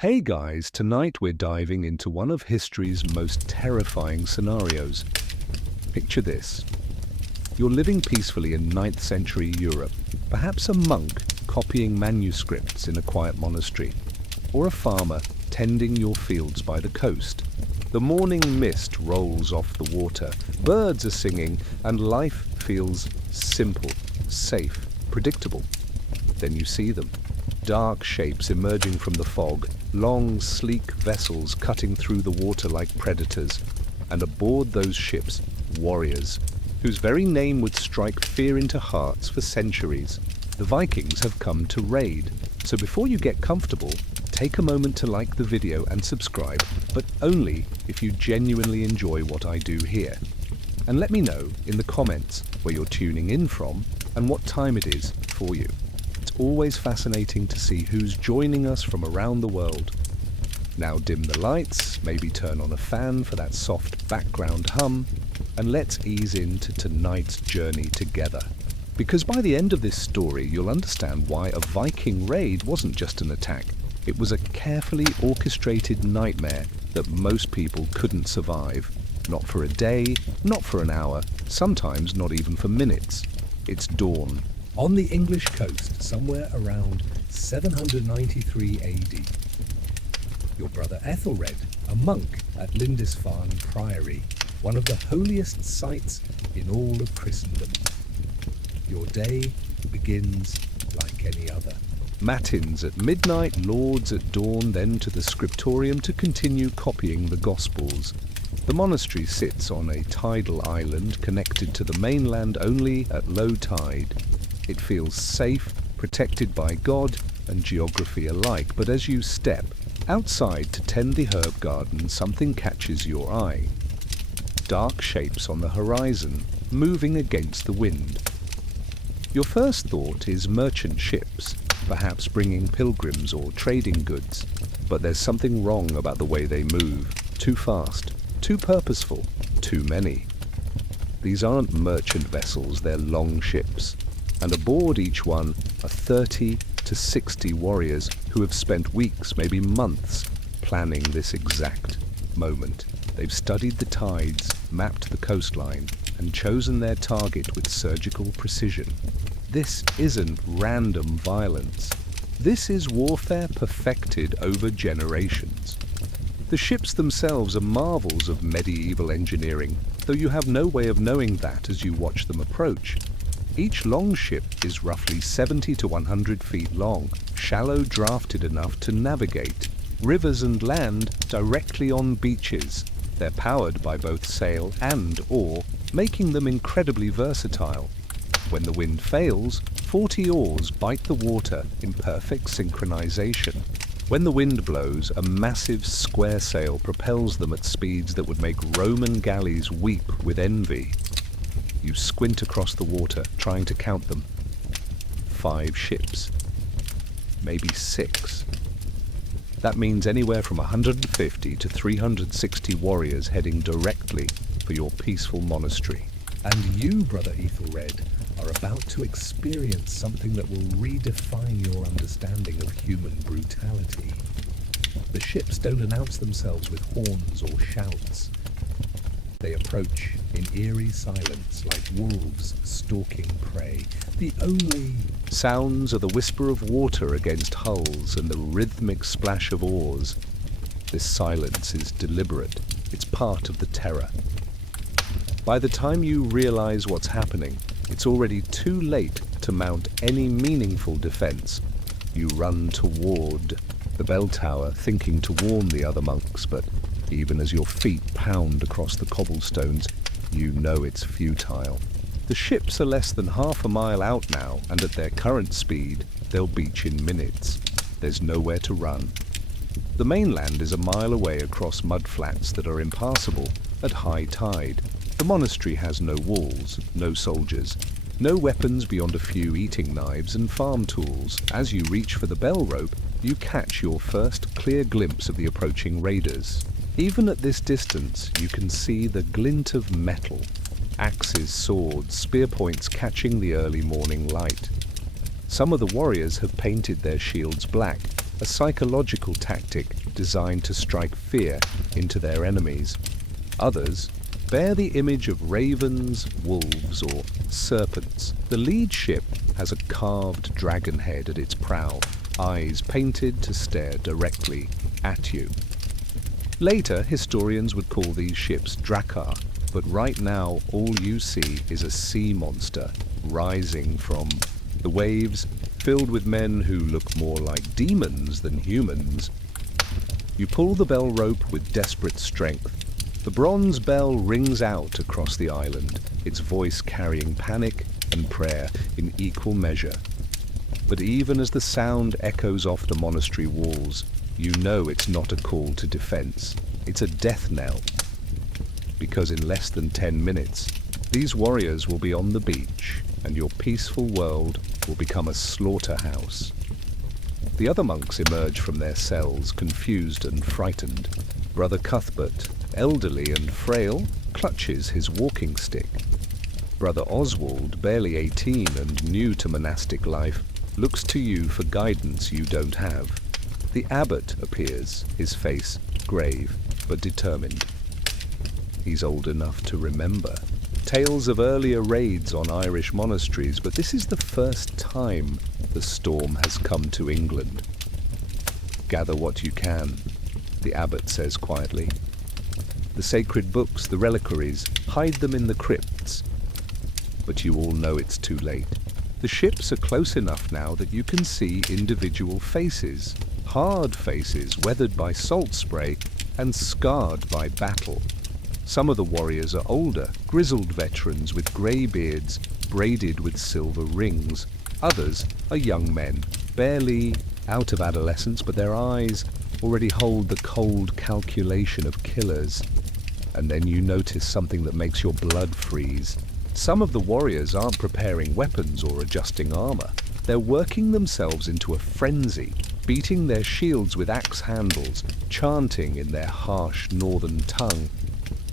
Hey guys, tonight we're diving into one of history's most terrifying scenarios. Picture this. You're living peacefully in 9th century Europe, perhaps a monk copying manuscripts in a quiet monastery, or a farmer tending your fields by the coast. The morning mist rolls off the water, birds are singing, and life feels simple, safe, predictable. Then you see them. Dark shapes emerging from the fog, long, sleek vessels cutting through the water like predators, and aboard those ships, warriors, whose very name would strike fear into hearts for centuries. The Vikings have come to raid, so before you get comfortable, take a moment to like the video and subscribe, but only if you genuinely enjoy what I do here. And let me know in the comments where you're tuning in from and what time it is for you. It's always fascinating to see who's joining us from around the world. Now dim the lights, maybe turn on a fan for that soft background hum, and let's ease into tonight's journey together. Because by the end of this story, you'll understand why a Viking raid wasn't just an attack. It was a carefully orchestrated nightmare that most people couldn't survive. Not for a day, not for an hour, sometimes not even for minutes. It's dawn. On the English coast, somewhere around 793 AD. Your brother Ethelred, a monk at Lindisfarne Priory, one of the holiest sites in all of Christendom. Your day begins like any other. Matins at midnight, lauds at dawn, then to the scriptorium to continue copying the Gospels. The monastery sits on a tidal island connected to the mainland only at low tide. It feels safe, protected by God and geography alike, but as you step outside to tend the herb garden, something catches your eye. Dark shapes on the horizon, moving against the wind. Your first thought is merchant ships, perhaps bringing pilgrims or trading goods, but there's something wrong about the way they move. Too fast, too purposeful, too many. These aren't merchant vessels, they're long ships. And aboard each one are 30 to 60 warriors who have spent weeks, maybe months, planning this exact moment. They've studied the tides, mapped the coastline, and chosen their target with surgical precision. This isn't random violence. This is warfare perfected over generations. The ships themselves are marvels of medieval engineering, though you have no way of knowing that as you watch them approach. Each long ship is roughly 70 to 100 feet long, shallow drafted enough to navigate rivers and land directly on beaches. They're powered by both sail and oar, making them incredibly versatile. When the wind fails, 40 oars bite the water in perfect synchronization. When the wind blows, a massive square sail propels them at speeds that would make Roman galleys weep with envy. You squint across the water, trying to count them. 5 ships. Maybe 6. That means anywhere from 150 to 360 warriors heading directly for your peaceful monastery. And you, brother Ethelred, are about to experience something that will redefine your understanding of human brutality. The ships don't announce themselves with horns or shouts. They approach in eerie silence like wolves stalking prey. The only sounds are the whisper of water against hulls and the rhythmic splash of oars. This silence is deliberate. It's part of the terror. By the time you realize what's happening, it's already too late to mount any meaningful defense. You run toward the bell tower, thinking to warn the other monks, but even as your feet pound across the cobblestones, you know it's futile. The ships are less than half a mile out now, and at their current speed, they'll beach in minutes. There's nowhere to run. The mainland is a mile away across mudflats that are impassable at high tide. The monastery has no walls, no soldiers, no weapons beyond a few eating knives and farm tools. As you reach for the bell rope, you catch your first clear glimpse of the approaching raiders. Even at this distance, you can see the glint of metal, axes, swords, spear points catching the early morning light. Some of the warriors have painted their shields black, a psychological tactic designed to strike fear into their enemies. Others bear the image of ravens, wolves, or serpents. The lead ship has a carved dragon head at its prow, eyes painted to stare directly at you. Later, historians would call these ships Drakkar, but right now all you see is a sea monster rising from the waves, filled with men who look more like demons than humans. You pull the bell rope with desperate strength. The bronze bell rings out across the island, its voice carrying panic and prayer in equal measure. But even as the sound echoes off the monastery walls, you know it's not a call to defense. It's a death knell. Because in less than 10 minutes, these warriors will be on the beach, and your peaceful world will become a slaughterhouse. The other monks emerge from their cells, confused and frightened. Brother Cuthbert, elderly and frail, clutches his walking stick. Brother Oswald, barely 18 and new to monastic life, looks to you for guidance you don't have. The abbot appears, his face grave but determined. He's old enough to remember tales of earlier raids on Irish monasteries, but this is the first time the storm has come to England. Gather what you can, the abbot says quietly. The sacred books, the reliquaries, hide them in the crypts. But you all know it's too late. The ships are close enough now that you can see individual faces, hard faces weathered by salt spray and scarred by battle. Some of the warriors are older, grizzled veterans with grey beards braided with silver rings. Others are young men, barely out of adolescence, but their eyes already hold the cold calculation of killers. And then you notice something that makes your blood freeze. Some of the warriors aren't preparing weapons or adjusting armor. They're working themselves into a frenzy, beating their shields with axe handles, chanting in their harsh northern tongue.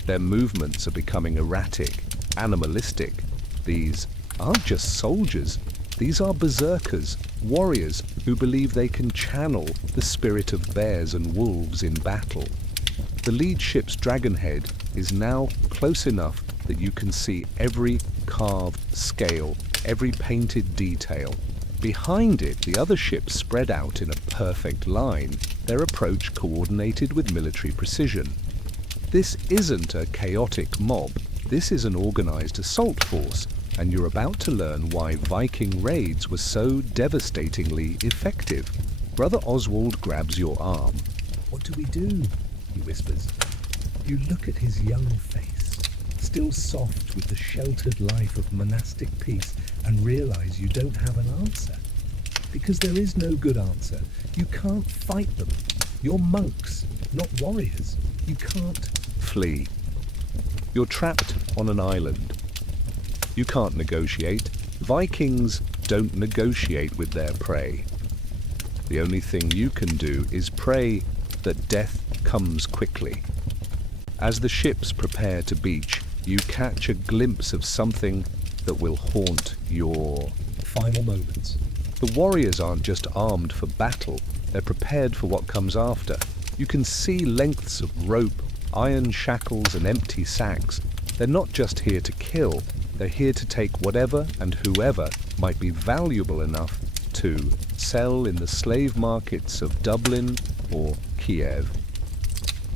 Their movements are becoming erratic, animalistic. These aren't just soldiers. These are berserkers, warriors who believe they can channel the spirit of bears and wolves in battle. The lead ship's dragonhead is now close enough that you can see every carved scale, every painted detail. Behind it, the other ships spread out in a perfect line, their approach coordinated with military precision. This isn't a chaotic mob. This is an organized assault force, and you're about to learn why Viking raids were so devastatingly effective. Brother Oswald grabs your arm. "What do we do?" he whispers. You look at his young face, still soft with the sheltered life of monastic peace, and realize you don't have an answer. Because there is no good answer. You can't fight them. You're monks, not warriors. You can't flee. You're trapped on an island. You can't negotiate. Vikings don't negotiate with their prey. The only thing you can do is pray that death comes quickly. As the ships prepare to beach, you catch a glimpse of something that will haunt your final moments. The warriors aren't just armed for battle, they're prepared for what comes after. You can see lengths of rope, iron shackles and empty sacks. They're not just here to kill, they're here to take whatever and whoever might be valuable enough to sell in the slave markets of Dublin or Kiev.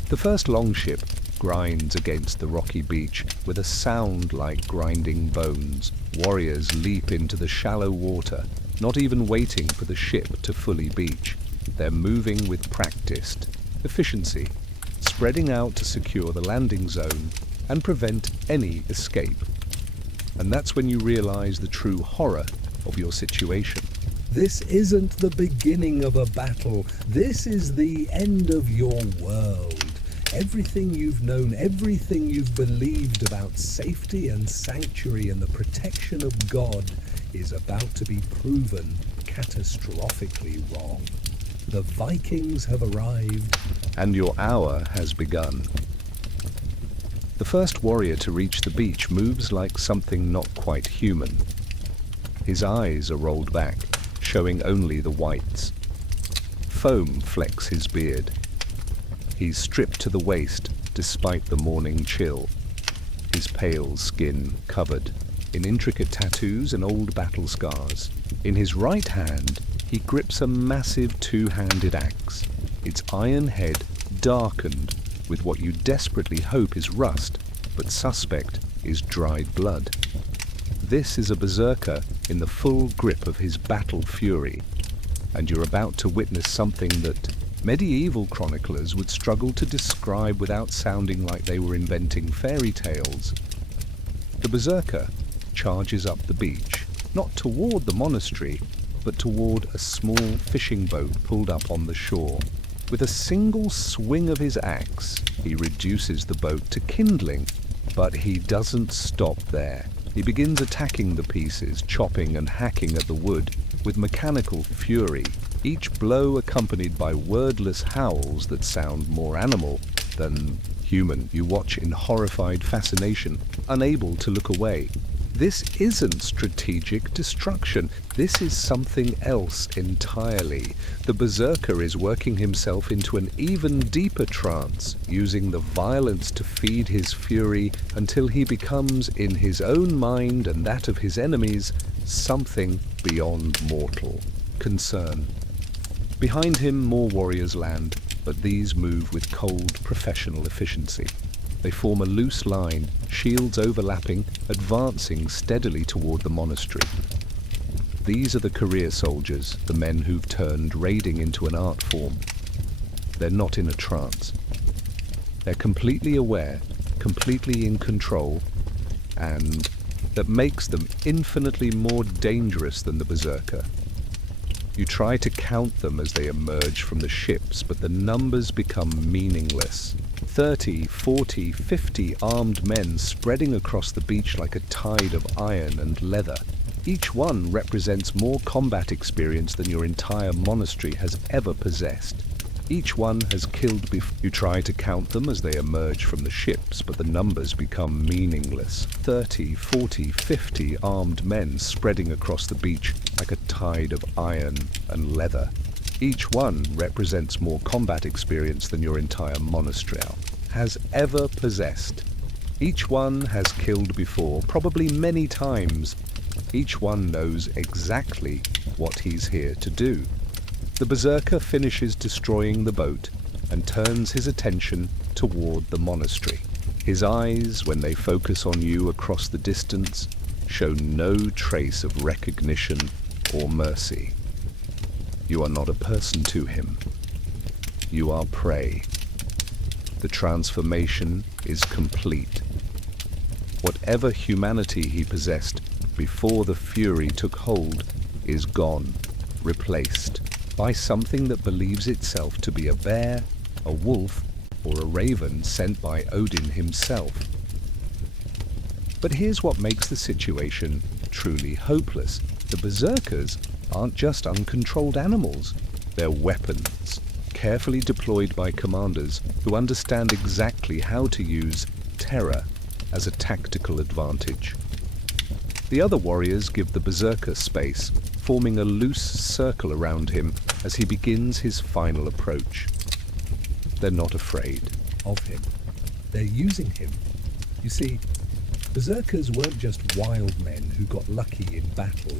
The first longship grinds against the rocky beach with a sound like grinding bones. Warriors leap into the shallow water, not even waiting for the ship to fully beach. They're moving with practiced efficiency, spreading out to secure the landing zone and prevent any escape. And that's when you realize the true horror of your situation. This isn't the beginning of a battle. This is the end of your world. Everything you've known, everything you've believed about safety and sanctuary and the protection of God is about to be proven catastrophically wrong. The Vikings have arrived, and your hour has begun. The first warrior to reach the beach moves like something not quite human. His eyes are rolled back, showing only the whites. foam flecks his beard. He's stripped to the waist despite the morning chill, his pale skin covered in intricate tattoos and old battle scars. In his right hand, he grips a massive two-handed axe, its iron head darkened with what you desperately hope is rust, but suspect is dried blood. This is a berserker in the full grip of his battle fury, and you're about to witness something that medieval chroniclers would struggle to describe without sounding like they were inventing fairy tales. The berserker charges up the beach, not toward the monastery, but toward a small fishing boat pulled up on the shore. With a single swing of his axe, he reduces the boat to kindling, but he doesn't stop there. He begins attacking the pieces, chopping and hacking at the wood with mechanical fury, each blow accompanied by wordless howls that sound more animal than human. You watch in horrified fascination, unable to look away. This isn't strategic destruction. This is something else entirely. The berserker is working himself into an even deeper trance, using the violence to feed his fury until he becomes, in his own mind and that of his enemies, something beyond mortal. Concern. Behind him, more warriors land, but these move with cold, professional efficiency. They form a loose line, shields overlapping, advancing steadily toward the monastery. These are the career soldiers, the men who've turned raiding into an art form. They're not in a trance. They're completely aware, completely in control, and that makes them infinitely more dangerous than the berserker. You try to count them as they emerge from the ships, but the numbers become meaningless. 30, 40, 50 armed men spreading across the beach like a tide of iron and leather. Each one represents more combat experience than your entire monastery has ever possessed. Each one has killed before. You try to count them as they emerge from the ships, but the numbers become meaningless. 30, 40, 50 armed men spreading across the beach like a tide of iron and leather. Each one represents more combat experience than your entire monastery has ever possessed. Each one has killed before, probably many times. Each one knows exactly what he's here to do. The berserker finishes destroying the boat and turns his attention toward the monastery. His eyes, when they focus on you across the distance, show no trace of recognition or mercy. You are not a person to him. You are prey. The transformation is complete. Whatever humanity he possessed before the fury took hold is gone, replaced by something that believes itself to be a bear, a wolf, or a raven sent by Odin himself. But here's what makes the situation truly hopeless. The berserkers aren't just uncontrolled animals. They're weapons, carefully deployed by commanders who understand exactly how to use terror as a tactical advantage. The other warriors give the berserker space, forming a loose circle around him as he begins his final approach. They're not afraid Of him. They're using him. You see, berserkers weren't just wild men who got lucky in battle.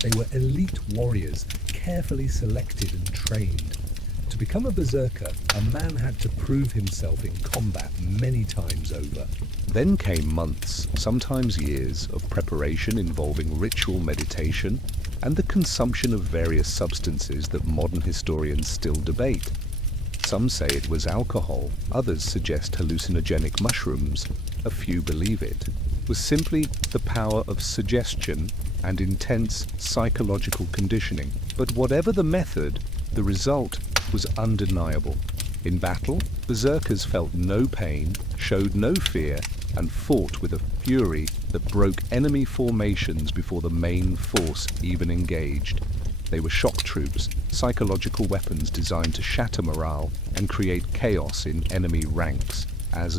They were elite warriors, carefully selected and trained. To become a berserker, a man had to prove himself in combat many times over. Then came months, sometimes years, of preparation involving ritual meditation and the consumption of various substances that modern historians still debate. Some say it was alcohol, others suggest hallucinogenic mushrooms, a few believe it was simply the power of suggestion and intense psychological conditioning. But whatever the method, the result was undeniable. In battle, berserkers felt no pain, showed no fear, and fought with a fury that broke enemy formations before the main force even engaged. They were shock troops, psychological weapons designed to shatter morale and create chaos in enemy ranks. As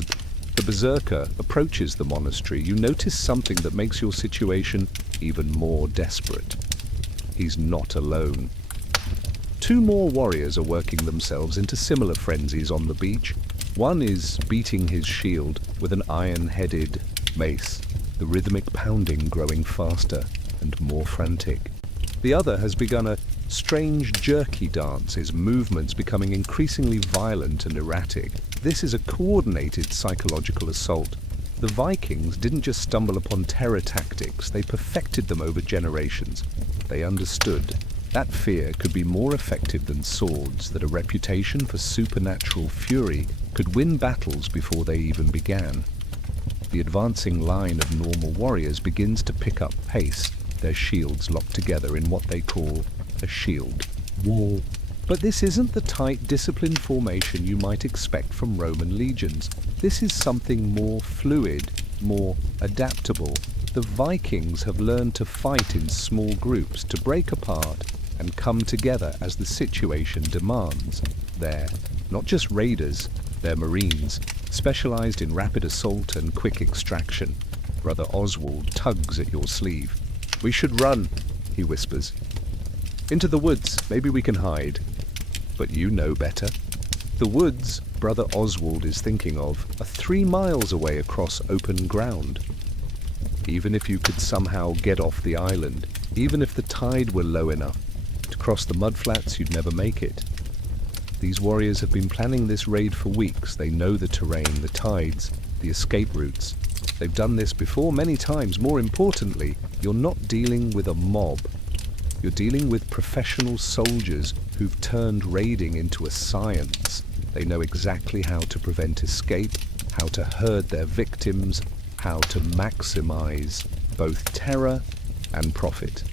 the berserker approaches the monastery, you notice something that makes your situation even more desperate. He's not alone. Two more warriors are working themselves into similar frenzies on the beach. One is beating his shield with an iron-headed mace, the rhythmic pounding growing faster and more frantic. The other has begun a strange jerky dance, his movements becoming increasingly violent and erratic. This is a coordinated psychological assault. The Vikings didn't just stumble upon terror tactics, they perfected them over generations. They understood that fear could be more effective than swords, that a reputation for supernatural fury could win battles before they even began. The advancing line of normal warriors begins to pick up pace, their shields locked together in what they call a shield wall. But this isn't the tight, disciplined formation you might expect from Roman legions. This is something more fluid, more adaptable. The Vikings have learned to fight in small groups, to break apart and come together as the situation demands. They're not just raiders, they're marines, specialized in rapid assault and quick extraction. Brother Oswald tugs at your sleeve. "We should run," he whispers. "Into the woods, maybe we can hide." But you know better. The woods Brother Oswald is thinking of are 3 miles away across open ground. Even if you could somehow get off the island, even if the tide were low enough to cross the mudflats, you'd never make it. These warriors have been planning this raid for weeks. They know the terrain, the tides, the escape routes. They've done this before many times. More importantly, you're not dealing with a mob. You're dealing with professional soldiers who've turned raiding into a science. They know exactly how to prevent escape, how to herd their victims, how to maximize both terror and profit.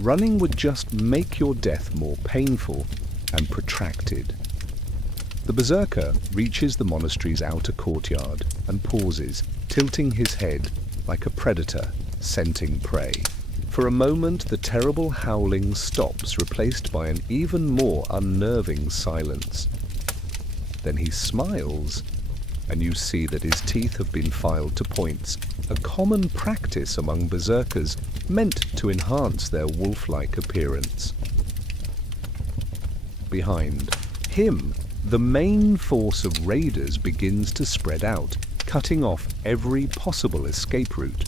Running would just make your death more painful and protracted. The berserker reaches the monastery's outer courtyard and pauses, tilting his head like a predator scenting prey. For a moment, the terrible howling stops, replaced by an even more unnerving silence. Then he smiles, and you see that his teeth have been filed to points, a common practice among berserkers meant to enhance their wolf-like appearance. Behind him, the main force of raiders begins to spread out, cutting off every possible escape route.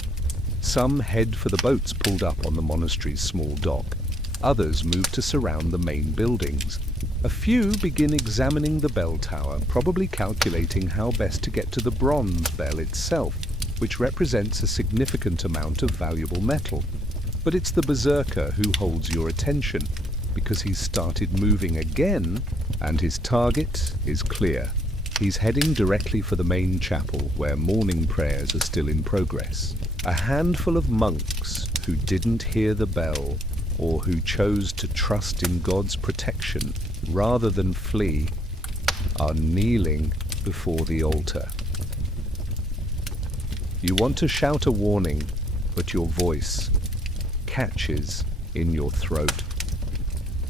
Some head for the boats pulled up on the monastery's small dock. Others move to surround the main buildings. A few begin examining the bell tower, probably calculating how best to get to the bronze bell itself, which represents a significant amount of valuable metal. But it's the berserker who holds your attention, because he's started moving again, and his target is clear. He's heading directly for the main chapel, where morning prayers are still in progress. A handful of monks who didn't hear the bell, or who chose to trust in God's protection rather than flee, are kneeling before the altar. You want to shout a warning, but your voice catches in your throat,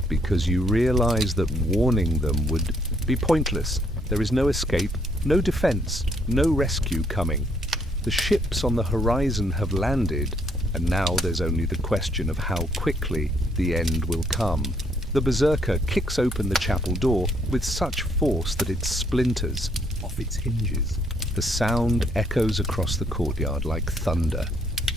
because you realize that warning them would be pointless. There is no escape, no defense, no rescue coming. The ships on the horizon have landed, and now there's only the question of how quickly the end will come. The berserker kicks open the chapel door with such force that it splinters off its hinges. The sound echoes across the courtyard like thunder,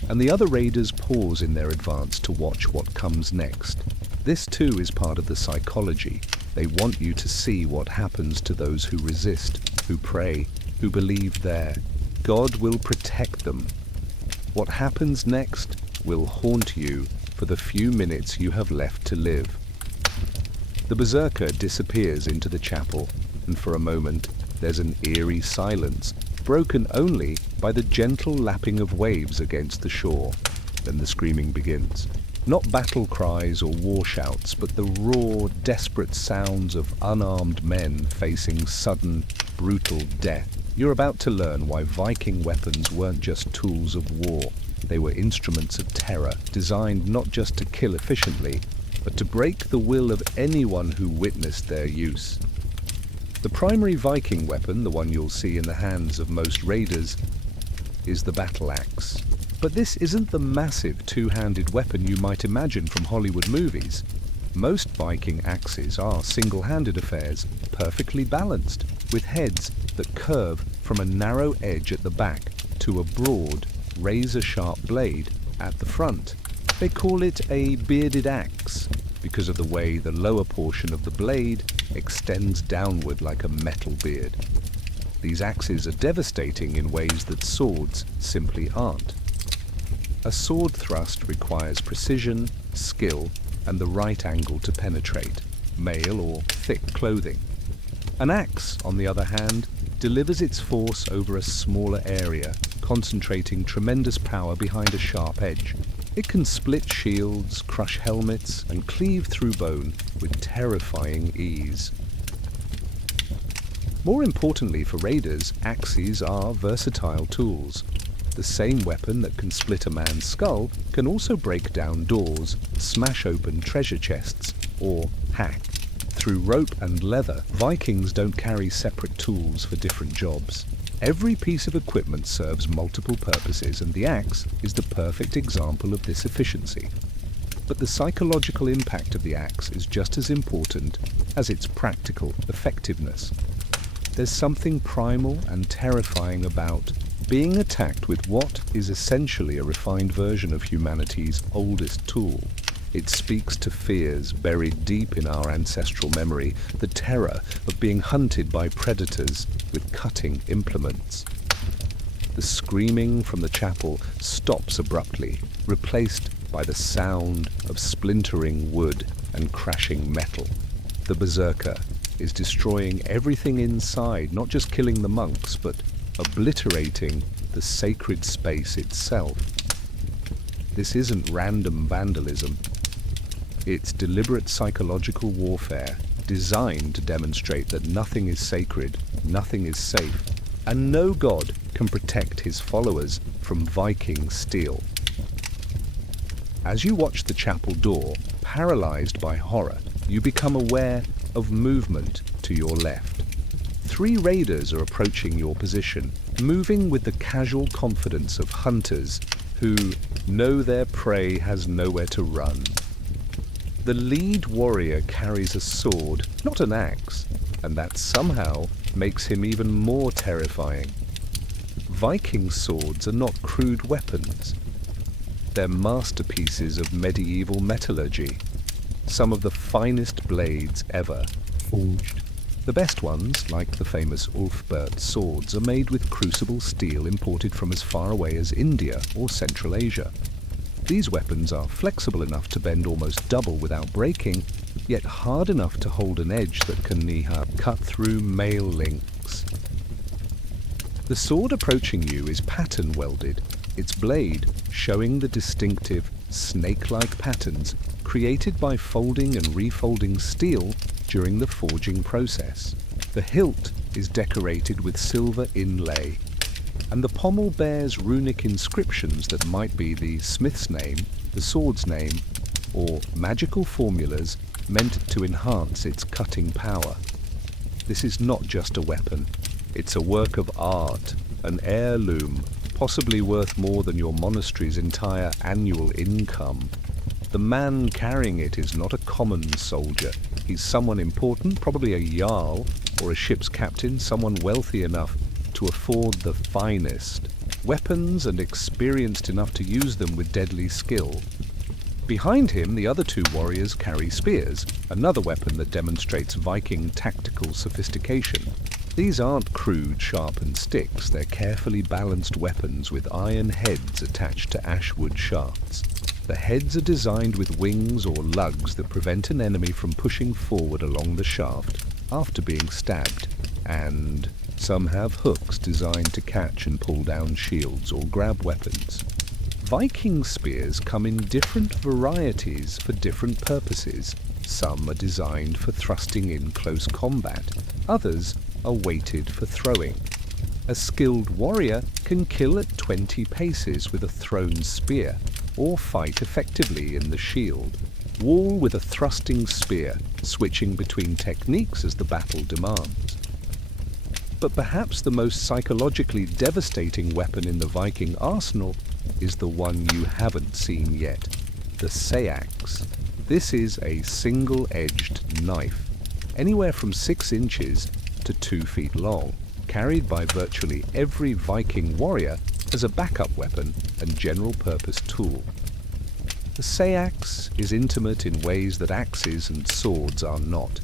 and the other raiders pause in their advance to watch what comes next. This too is part of the psychology. They want you to see what happens to those who resist, who pray, who believe there. God will protect them. What happens next will haunt you for the few minutes you have left to live. The berserker disappears into the chapel, and for a moment there's an eerie silence, broken only by the gentle lapping of waves against the shore. Then the screaming begins. Not battle cries or war shouts, but the raw, desperate sounds of unarmed men facing sudden, brutal death. You're about to learn why Viking weapons weren't just tools of war. They were instruments of terror, designed not just to kill efficiently, but to break the will of anyone who witnessed their use. The primary Viking weapon, the one you'll see in the hands of most raiders, is the battle axe. But this isn't the massive two-handed weapon you might imagine from Hollywood movies. Most Viking axes are single-handed affairs, perfectly balanced, with heads that curve from a narrow edge at the back to a broad, razor-sharp blade at the front. They call it a bearded axe because of the way the lower portion of the blade extends downward like a metal beard. These axes are devastating in ways that swords simply aren't. A sword thrust requires precision, skill, and the right angle to penetrate, mail or thick clothing. An axe, on the other hand, delivers its force over a smaller area, concentrating tremendous power behind a sharp edge. It can split shields, crush helmets, and cleave through bone with terrifying ease. More importantly for raiders, axes are versatile tools. The same weapon that can split a man's skull can also break down doors, smash open treasure chests, or hack. Through rope and leather, Vikings don't carry separate tools for different jobs. Every piece of equipment serves multiple purposes, and the axe is the perfect example of this efficiency. But the psychological impact of the axe is just as important as its practical effectiveness. There's something primal and terrifying about being attacked with what is essentially a refined version of humanity's oldest tool. It speaks to fears buried deep in our ancestral memory, the terror of being hunted by predators with cutting implements. The screaming from the chapel stops abruptly, replaced by the sound of splintering wood and crashing metal. The berserker is destroying everything inside, not just killing the monks, but obliterating the sacred space itself. This isn't random vandalism. It's deliberate psychological warfare designed to demonstrate that nothing is sacred, nothing is safe, and no god can protect his followers from Viking steel. As you watch the chapel door, paralyzed by horror, you become aware of movement to your left. 3 raiders are approaching your position, moving with the casual confidence of hunters who know their prey has nowhere to run. The lead warrior carries a sword, not an axe, and that somehow makes him even more terrifying. Viking swords are not crude weapons. They're masterpieces of medieval metallurgy, some of the finest blades ever forged. The best ones, like the famous Ulfbert swords, are made with crucible steel imported from as far away as India or Central Asia. These weapons are flexible enough to bend almost double without breaking, yet hard enough to hold an edge that can cut through mail links. The sword approaching you is pattern welded, its blade showing the distinctive snake-like patterns created by folding and refolding steel during the forging process. The hilt is decorated with silver inlay, and the pommel bears runic inscriptions that might be the smith's name, the sword's name, or magical formulas meant to enhance its cutting power. This is not just a weapon, it's a work of art, an heirloom, possibly worth more than your monastery's entire annual income. The man carrying it is not a common soldier. He's someone important, probably a jarl or a ship's captain, someone wealthy enough to afford the finest weapons and experienced enough to use them with deadly skill. Behind him, the other 2 warriors carry spears, another weapon that demonstrates Viking tactical sophistication. These aren't crude, sharpened sticks. They're carefully balanced weapons with iron heads attached to ashwood shafts. The heads are designed with wings or lugs that prevent an enemy from pushing forward along the shaft after being stabbed, and some have hooks designed to catch and pull down shields or grab weapons. Viking spears come in different varieties for different purposes. Some are designed for thrusting in close combat, others are weighted for throwing. A skilled warrior can kill at 20 paces with a thrown spear, or fight effectively in the shield. Wall with a thrusting spear, switching between techniques as the battle demands. But perhaps the most psychologically devastating weapon in the Viking arsenal is the one you haven't seen yet, the seax. This is a single-edged knife, anywhere from 6 inches to 2 feet long, carried by virtually every Viking warrior as a backup weapon and general-purpose tool. The seax is intimate in ways that axes and swords are not.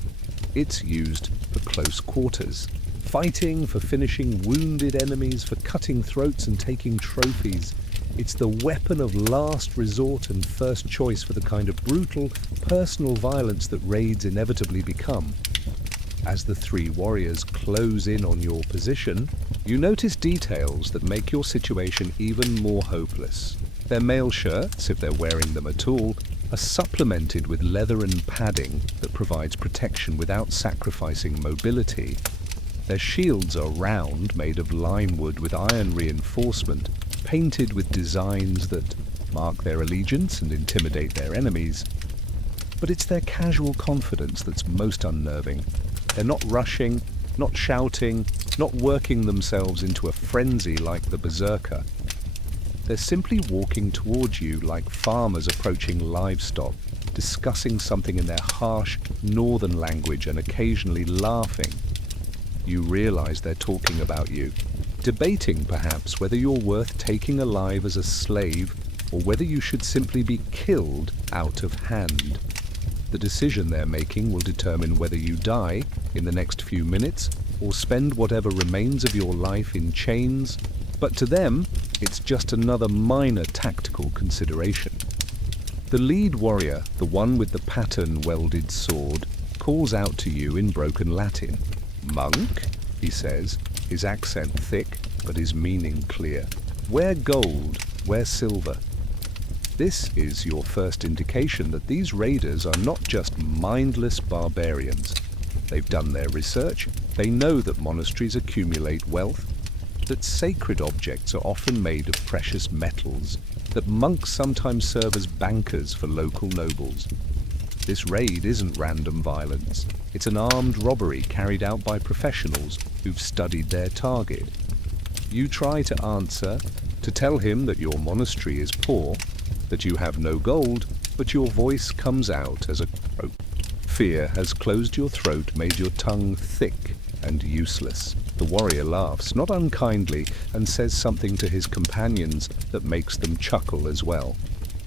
It's used for close quarters, fighting, for finishing wounded enemies, for cutting throats and taking trophies. It's the weapon of last resort and first choice for the kind of brutal, personal violence that raids inevitably become. As the 3 warriors close in on your position, you notice details that make your situation even more hopeless. Their mail shirts, if they're wearing them at all, are supplemented with leather and padding that provides protection without sacrificing mobility. Their shields are round, made of lime wood with iron reinforcement, painted with designs that mark their allegiance and intimidate their enemies. But it's their casual confidence that's most unnerving. They're not rushing, not shouting, not working themselves into a frenzy like the berserker. They're simply walking towards you like farmers approaching livestock, discussing something in their harsh northern language and occasionally laughing. You realize they're talking about you, debating perhaps whether you're worth taking alive as a slave or whether you should simply be killed out of hand. The decision they're making will determine whether you die in the next few minutes or spend whatever remains of your life in chains, but to them, it's just another minor tactical consideration. The lead warrior, the one with the pattern-welded sword, calls out to you in broken Latin. "Monk," he says, his accent thick, but his meaning clear. "Wear gold, wear silver." This is your first indication that these raiders are not just mindless barbarians. They've done their research. They know that monasteries accumulate wealth, that sacred objects are often made of precious metals, that monks sometimes serve as bankers for local nobles. This raid isn't random violence. It's an armed robbery carried out by professionals who've studied their target. You try to answer, to tell him that your monastery is poor, that you have no gold, but your voice comes out as a croak. Fear has closed your throat, made your tongue thick and useless. The warrior laughs, not unkindly, and says something to his companions that makes them chuckle as well.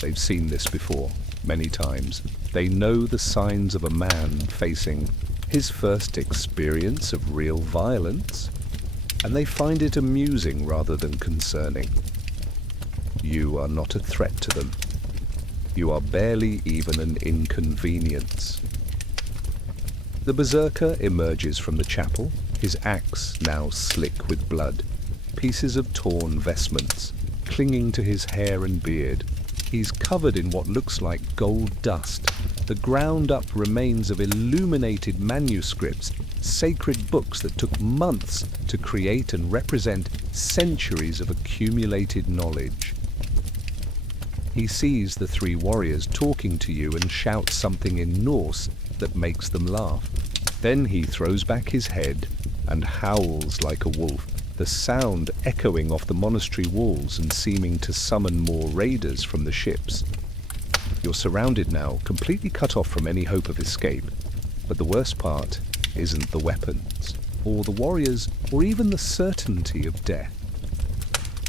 They've seen this before, many times. They know the signs of a man facing his first experience of real violence, and they find it amusing rather than concerning. You are not a threat to them. You are barely even an inconvenience. The berserker emerges from the chapel, his axe now slick with blood, pieces of torn vestments clinging to his hair and beard. He's covered in what looks like gold dust, the ground-up remains of illuminated manuscripts, sacred books that took months to create and represent centuries of accumulated knowledge. He sees the 3 warriors talking to you and shouts something in Norse that makes them laugh. Then he throws back his head and howls like a wolf, the sound echoing off the monastery walls and seeming to summon more raiders from the ships. You're surrounded now, completely cut off from any hope of escape. But the worst part isn't the weapons, or the warriors, or even the certainty of death.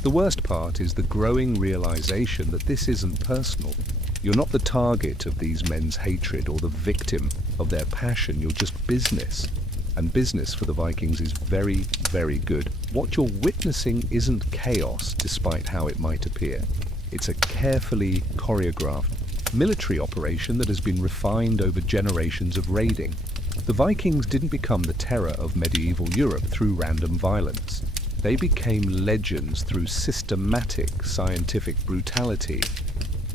The worst part is the growing realization that this isn't personal. You're not the target of these men's hatred or the victim of their passion. You're just business. And business for the Vikings is very, very good. What you're witnessing isn't chaos, despite how it might appear. It's a carefully choreographed military operation that has been refined over generations of raiding. The Vikings didn't become the terror of medieval Europe through random violence. They became legends through systematic scientific brutality.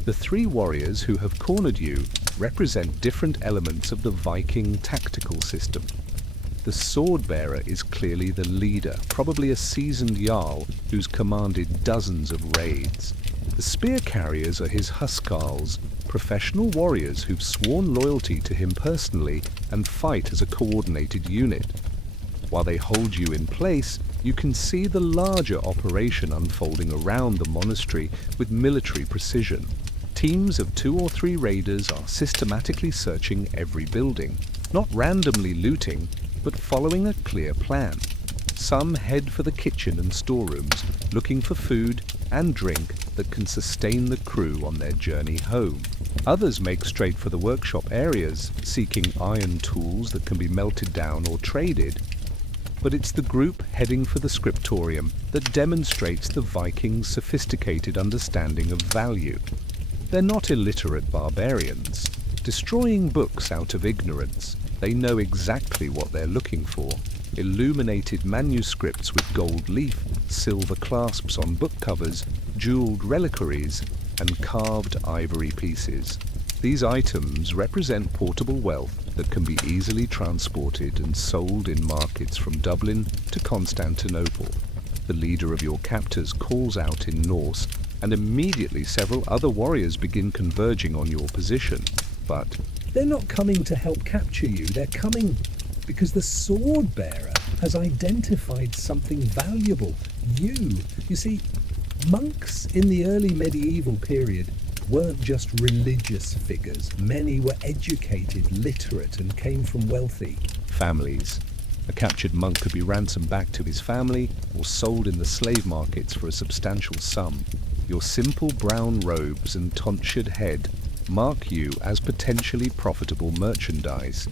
The 3 warriors who have cornered you represent different elements of the Viking tactical system. The sword-bearer is clearly the leader, probably a seasoned jarl who's commanded dozens of raids. The spear carriers are his huskarls, professional warriors who've sworn loyalty to him personally and fight as a coordinated unit. While they hold you in place, you can see the larger operation unfolding around the monastery with military precision. Teams of 2 or 3 raiders are systematically searching every building, not randomly looting, but following a clear plan. Some head for the kitchen and storerooms, looking for food and drink that can sustain the crew on their journey home. Others make straight for the workshop areas, seeking iron tools that can be melted down or traded. But it's the group heading for the scriptorium that demonstrates the Vikings' sophisticated understanding of value. They're not illiterate barbarians, destroying books out of ignorance. They know exactly what they're looking for. Illuminated manuscripts with gold leaf, silver clasps on book covers, jeweled reliquaries, and carved ivory pieces. These items represent portable wealth that can be easily transported and sold in markets from Dublin to Constantinople. The leader of your captors calls out in Norse, and immediately several other warriors begin converging on your position. But they're not coming to help capture you, they're coming because the sword bearer has identified something valuable. You see, monks in the early medieval period weren't just religious figures. Many were educated, literate, and came from wealthy families. A captured monk could be ransomed back to his family or sold in the slave markets for a substantial sum. Your simple brown robes and tonsured head mark you as potentially profitable merchandise.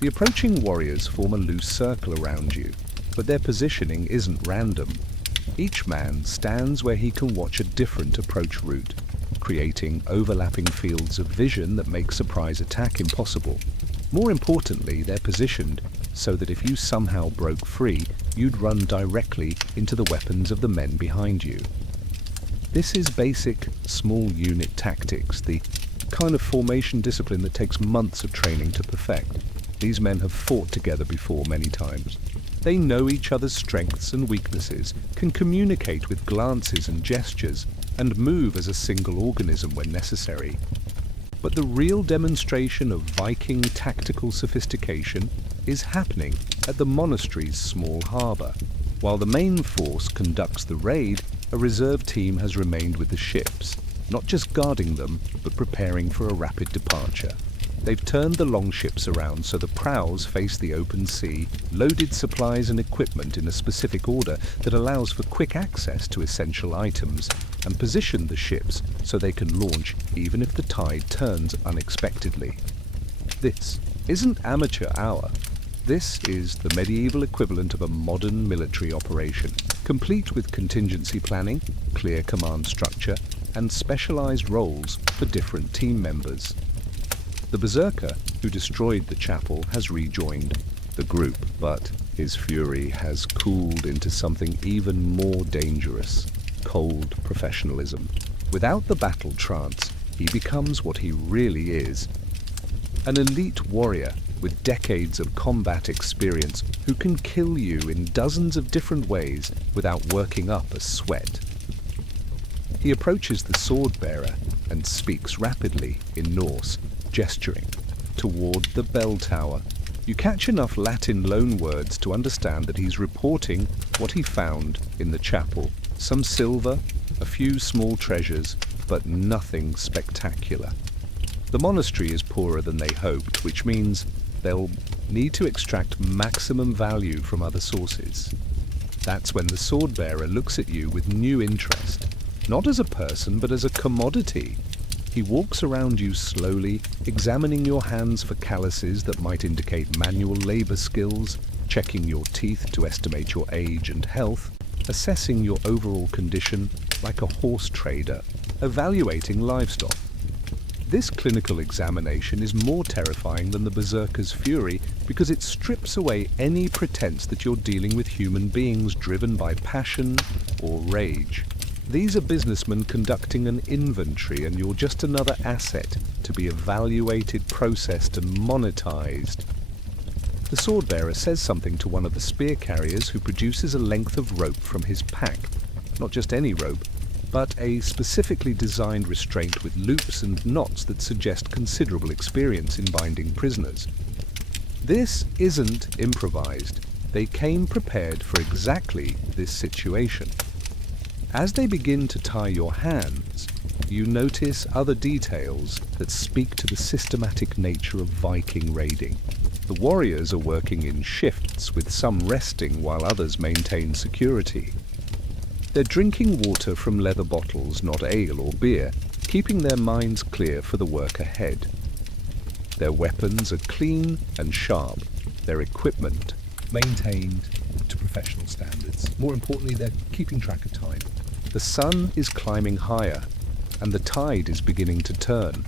The approaching warriors form a loose circle around you, but their positioning isn't random. Each man stands where he can watch a different approach route, creating overlapping fields of vision that make surprise attack impossible. More importantly, they're positioned so that if you somehow broke free, you'd run directly into the weapons of the men behind you. This is basic, small unit tactics, the kind of formation discipline that takes months of training to perfect. These men have fought together before many times. They know each other's strengths and weaknesses, can communicate with glances and gestures, and move as a single organism when necessary. But the real demonstration of Viking tactical sophistication is happening at the monastery's small harbour. While the main force conducts the raid, a reserve team has remained with the ships, not just guarding them, but preparing for a rapid departure. They've turned the longships around so the prows face the open sea, loaded supplies and equipment in a specific order that allows for quick access to essential items, and positioned the ships so they can launch even if the tide turns unexpectedly. This isn't amateur hour. This is the medieval equivalent of a modern military operation, complete with contingency planning, clear command structure, and specialized roles for different team members. The berserker who destroyed the chapel has rejoined the group, but his fury has cooled into something even more dangerous: cold professionalism. Without the battle trance, he becomes what he really is: an elite warrior with decades of combat experience who can kill you in dozens of different ways without working up a sweat. He approaches the sword bearer and speaks rapidly in Norse, gesturing toward the bell tower. You catch enough Latin loanwords to understand that he's reporting what he found in the chapel: some silver, a few small treasures, but nothing spectacular. The monastery is poorer than they hoped, which means they'll need to extract maximum value from other sources. That's when the sword bearer looks at you with new interest, not as a person but as a commodity. He walks around you slowly, examining your hands for calluses that might indicate manual labor skills, checking your teeth to estimate your age and health, assessing your overall condition like a horse trader, evaluating livestock. This clinical examination is more terrifying than the berserker's fury because it strips away any pretense that you're dealing with human beings driven by passion or rage. These are businessmen conducting an inventory, and you're just another asset to be evaluated, processed, and monetized. The sword bearer says something to one of the spear carriers, who produces a length of rope from his pack. Not just any rope, but a specifically designed restraint with loops and knots that suggest considerable experience in binding prisoners. This isn't improvised. They came prepared for exactly this situation. As they begin to tie your hands, you notice other details that speak to the systematic nature of Viking raiding. The warriors are working in shifts, with some resting while others maintain security. They're drinking water from leather bottles, not ale or beer, keeping their minds clear for the work ahead. Their weapons are clean and sharp, their equipment Maintained to professional standards. More importantly, they're keeping track of time. The sun is climbing higher, and the tide is beginning to turn.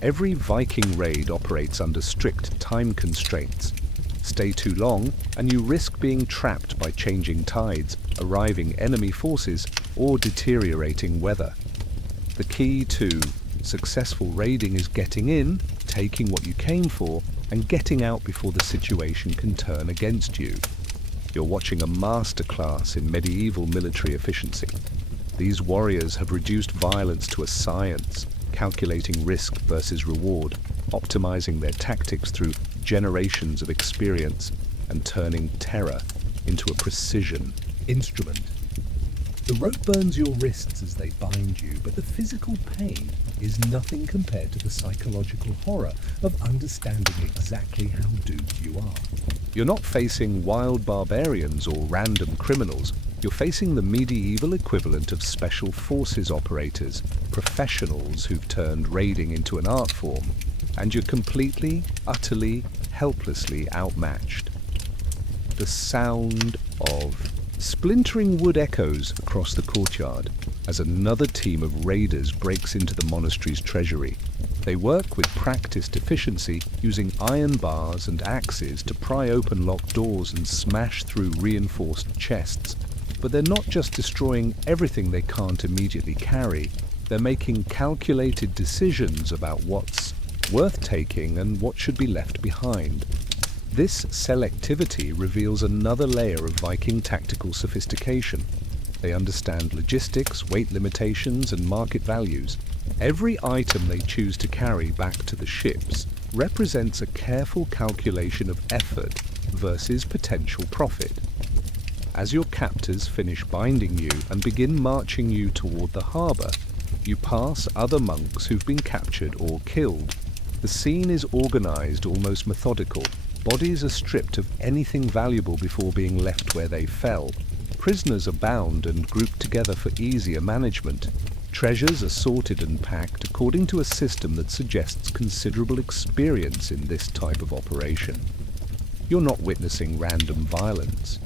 Every Viking raid operates under strict time constraints. Stay too long, and you risk being trapped by changing tides, arriving enemy forces, or deteriorating weather. The key to successful raiding is getting in, taking what you came for, and getting out before the situation can turn against you. You're watching a masterclass in medieval military efficiency. These warriors have reduced violence to a science, calculating risk versus reward, optimizing their tactics through generations of experience, and turning terror into a precision instrument. The rope burns your wrists as they bind you, but the physical pain is nothing compared to the psychological horror of understanding exactly how doomed you are. You're not facing wild barbarians or random criminals. You're facing the medieval equivalent of special forces operators, professionals who've turned raiding into an art form, and you're completely, utterly, helplessly outmatched. The sound of splintering wood echoes across the courtyard as another team of raiders breaks into the monastery's treasury. They work with practiced efficiency, using iron bars and axes to pry open locked doors and smash through reinforced chests. But they're not just destroying everything they can't immediately carry, they're making calculated decisions about what's worth taking and what should be left behind. This selectivity reveals another layer of Viking tactical sophistication. They understand logistics, weight limitations, and market values. Every item they choose to carry back to the ships represents a careful calculation of effort versus potential profit. As your captors finish binding you and begin marching you toward the harbour, you pass other monks who've been captured or killed. The scene is organised, almost methodical. Bodies are stripped of anything valuable before being left where they fell. Prisoners are bound and grouped together for easier management. Treasures are sorted and packed according to a system that suggests considerable experience in this type of operation. You're not witnessing random violence.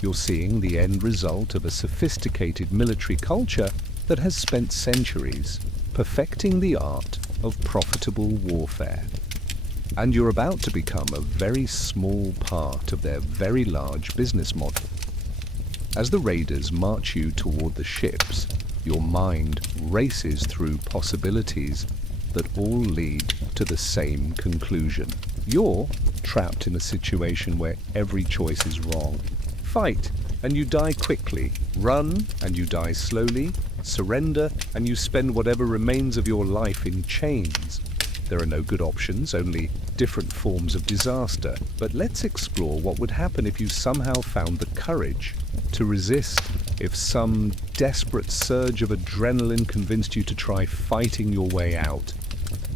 You're seeing the end result of a sophisticated military culture that has spent centuries perfecting the art of profitable warfare. And you're about to become a very small part of their very large business model. As the raiders march you toward the ships, your mind races through possibilities that all lead to the same conclusion. You're trapped in a situation where every choice is wrong. Fight, and you die quickly. Run, and you die slowly. Surrender, and you spend whatever remains of your life in chains. There are no good options, only different forms of disaster. But let's explore what would happen if you somehow found the courage to resist, if some desperate surge of adrenaline convinced you to try fighting your way out.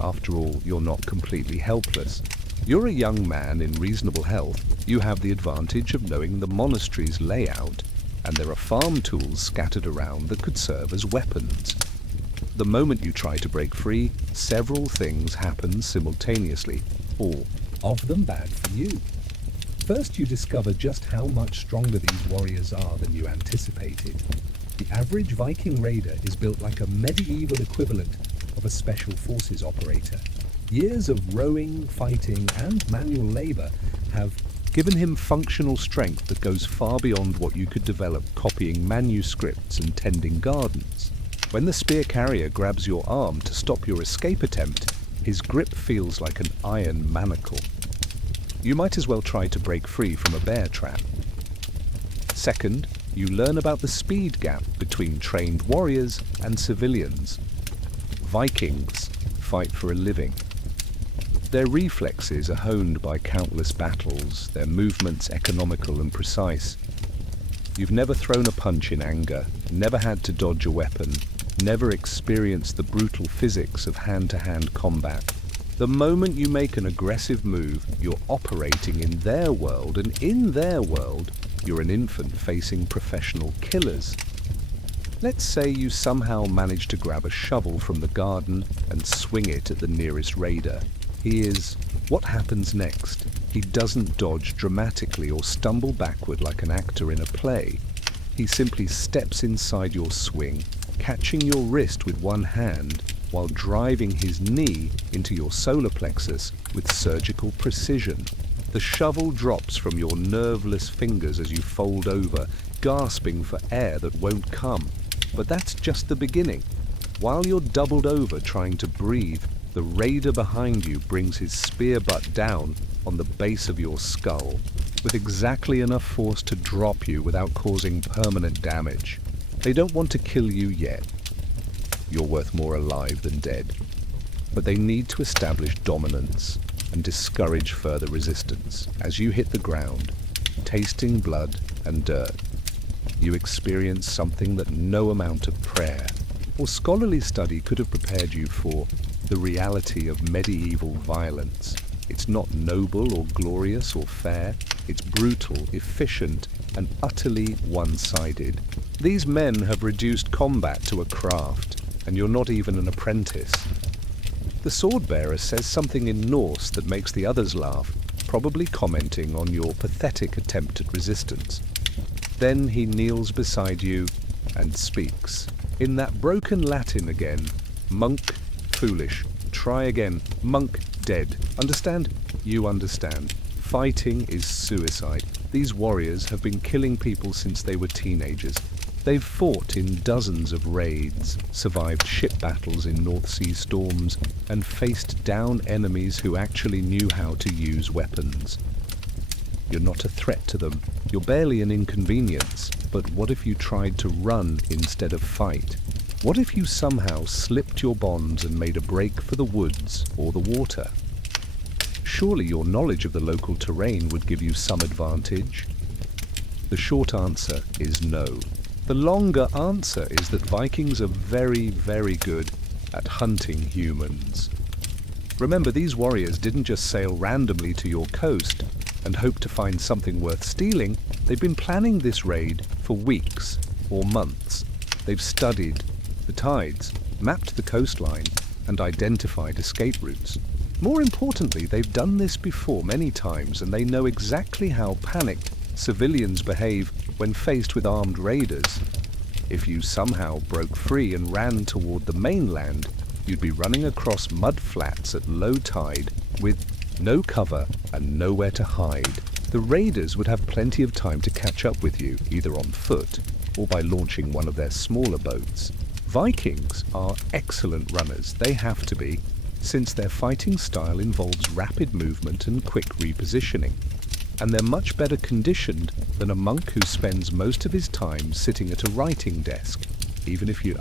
After all, you're not completely helpless. You're a young man in reasonable health. You have the advantage of knowing the monastery's layout, and there are farm tools scattered around that could serve as weapons. The moment you try to break free, several things happen simultaneously, all Of them bad for you. First, you discover just how much stronger these warriors are than you anticipated. The average Viking raider is built like a medieval equivalent of a special forces operator. Years of rowing, fighting, and manual labor have given him functional strength that goes far beyond what you could develop copying manuscripts and tending gardens. When the spear carrier grabs your arm to stop your escape attempt, his grip feels like an iron manacle. You might as well try to break free from a bear trap. Second, you learn about the speed gap between trained warriors and civilians. Vikings fight for a living. Their reflexes are honed by countless battles, their movements economical and precise. You've never thrown a punch in anger, never had to dodge a weapon, never experienced the brutal physics of hand-to-hand combat. The moment you make an aggressive move, you're operating in their world, and in their world, you're an infant facing professional killers. Let's say you somehow manage to grab a shovel from the garden and swing it at the nearest raider. What happens next? He doesn't dodge dramatically or stumble backward like an actor in a play. He simply steps inside your swing, catching your wrist with one hand while driving his knee into your solar plexus with surgical precision. The shovel drops from your nerveless fingers as you fold over, gasping for air that won't come. But that's just the beginning. While you're doubled over trying to breathe, the raider behind you brings his spear butt down on the base of your skull, with exactly enough force to drop you without causing permanent damage. They don't want to kill you yet. You're worth more alive than dead. But they need to establish dominance and discourage further resistance. As you hit the ground, tasting blood and dirt, you experience something that no amount of prayer or scholarly study could have prepared you for: the reality of medieval violence. It's not noble or glorious or fair. It's brutal, efficient, and utterly one-sided. These men have reduced combat to a craft, and you're not even an apprentice. The sword-bearer says something in Norse that makes the others laugh, probably commenting on your pathetic attempt at resistance. Then he kneels beside you and speaks. In that broken Latin again: monk, foolish. Try again. Monk, dead. Understand? You understand. Fighting is suicide. These warriors have been killing people since they were teenagers. They've fought in dozens of raids, survived ship battles in North Sea storms, and faced down enemies who actually knew how to use weapons. You're not a threat to them. You're barely an inconvenience. But what if you tried to run instead of fight? What if you somehow slipped your bonds and made a break for the woods or the water? Surely your knowledge of the local terrain would give you some advantage. The short answer is no. The longer answer is that Vikings are very, very good at hunting humans. Remember, these warriors didn't just sail randomly to your coast and hope to find something worth stealing. They've been planning this raid for weeks or months. They've studied the tides, mapped the coastline, and identified escape routes. More importantly, they've done this before many times, and they know exactly how panicked civilians behave when faced with armed raiders. If you somehow broke free and ran toward the mainland, you'd be running across mud flats at low tide with no cover and nowhere to hide. The raiders would have plenty of time to catch up with you, either on foot or by launching one of their smaller boats. Vikings are excellent runners. They have to be, since their fighting style involves rapid movement and quick repositioning. And they're much better conditioned than a monk who spends most of his time sitting at a writing desk. Even if you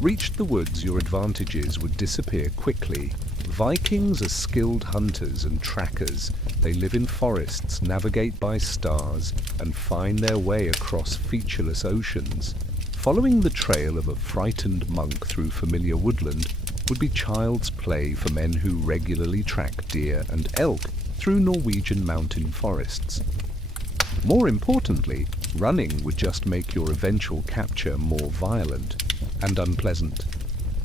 reached the woods, your advantages would disappear quickly. Vikings are skilled hunters and trackers. They live in forests, navigate by stars, and find their way across featureless oceans. Following the trail of a frightened monk through familiar woodland would be child's play for men who regularly track deer and elk through Norwegian mountain forests. More importantly, running would just make your eventual capture more violent and unpleasant.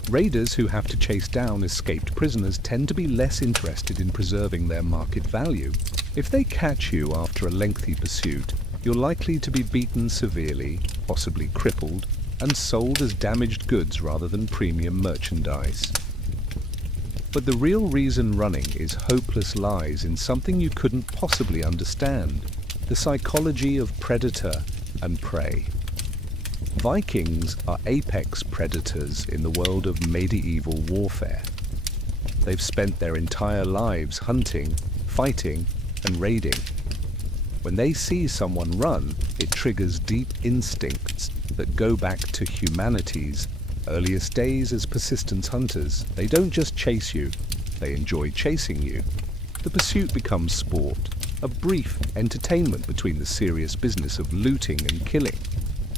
Raiders who have to chase down escaped prisoners tend to be less interested in preserving their market value. If they catch you after a lengthy pursuit, you're likely to be beaten severely, possibly crippled, and sold as damaged goods rather than premium merchandise. But the real reason running is hopeless lies in something you couldn't possibly understand: the psychology of predator and prey. Vikings are apex predators in the world of medieval warfare. They've spent their entire lives hunting, fighting, and raiding. When they see someone run, it triggers deep instincts that go back to humanity's earliest days as persistence hunters. They don't just chase you, they enjoy chasing you. The pursuit becomes sport, a brief entertainment between the serious business of looting and killing.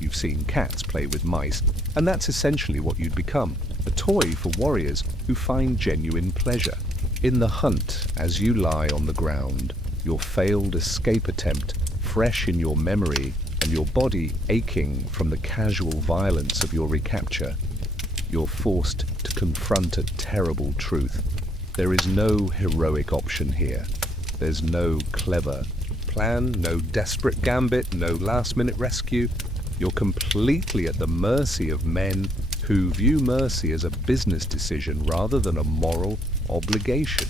You've seen cats play with mice, and that's essentially what you'd become, a toy for warriors who find genuine pleasure. In the hunt, as you lie on the ground, your failed escape attempt fresh in your memory and your body aching from the casual violence of your recapture, you're forced to confront a terrible truth. There is no heroic option here. There's no clever plan, no desperate gambit, no last-minute rescue. You're completely at the mercy of men who view mercy as a business decision rather than a moral obligation.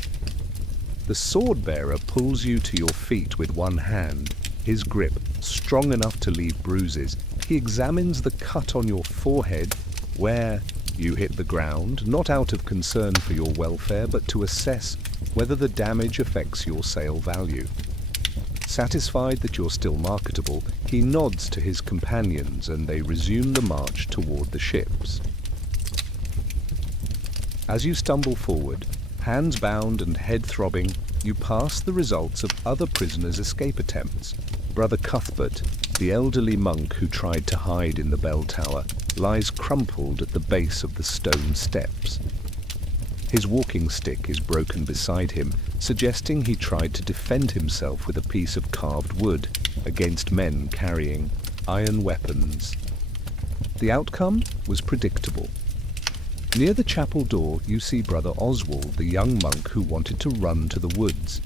The sword-bearer pulls you to your feet with one hand, his grip strong enough to leave bruises. He examines the cut on your forehead where you hit the ground, not out of concern for your welfare, but to assess whether the damage affects your sale value. Satisfied that you're still marketable, he nods to his companions and they resume the march toward the ships. As you stumble forward, hands bound and head throbbing, you pass the results of other prisoners' escape attempts. Brother Cuthbert, the elderly monk who tried to hide in the bell tower, lies crumpled at the base of the stone steps. His walking stick is broken beside him, suggesting he tried to defend himself with a piece of carved wood against men carrying iron weapons. The outcome was predictable. Near the chapel door, you see Brother Oswald, the young monk who wanted to run to the woods.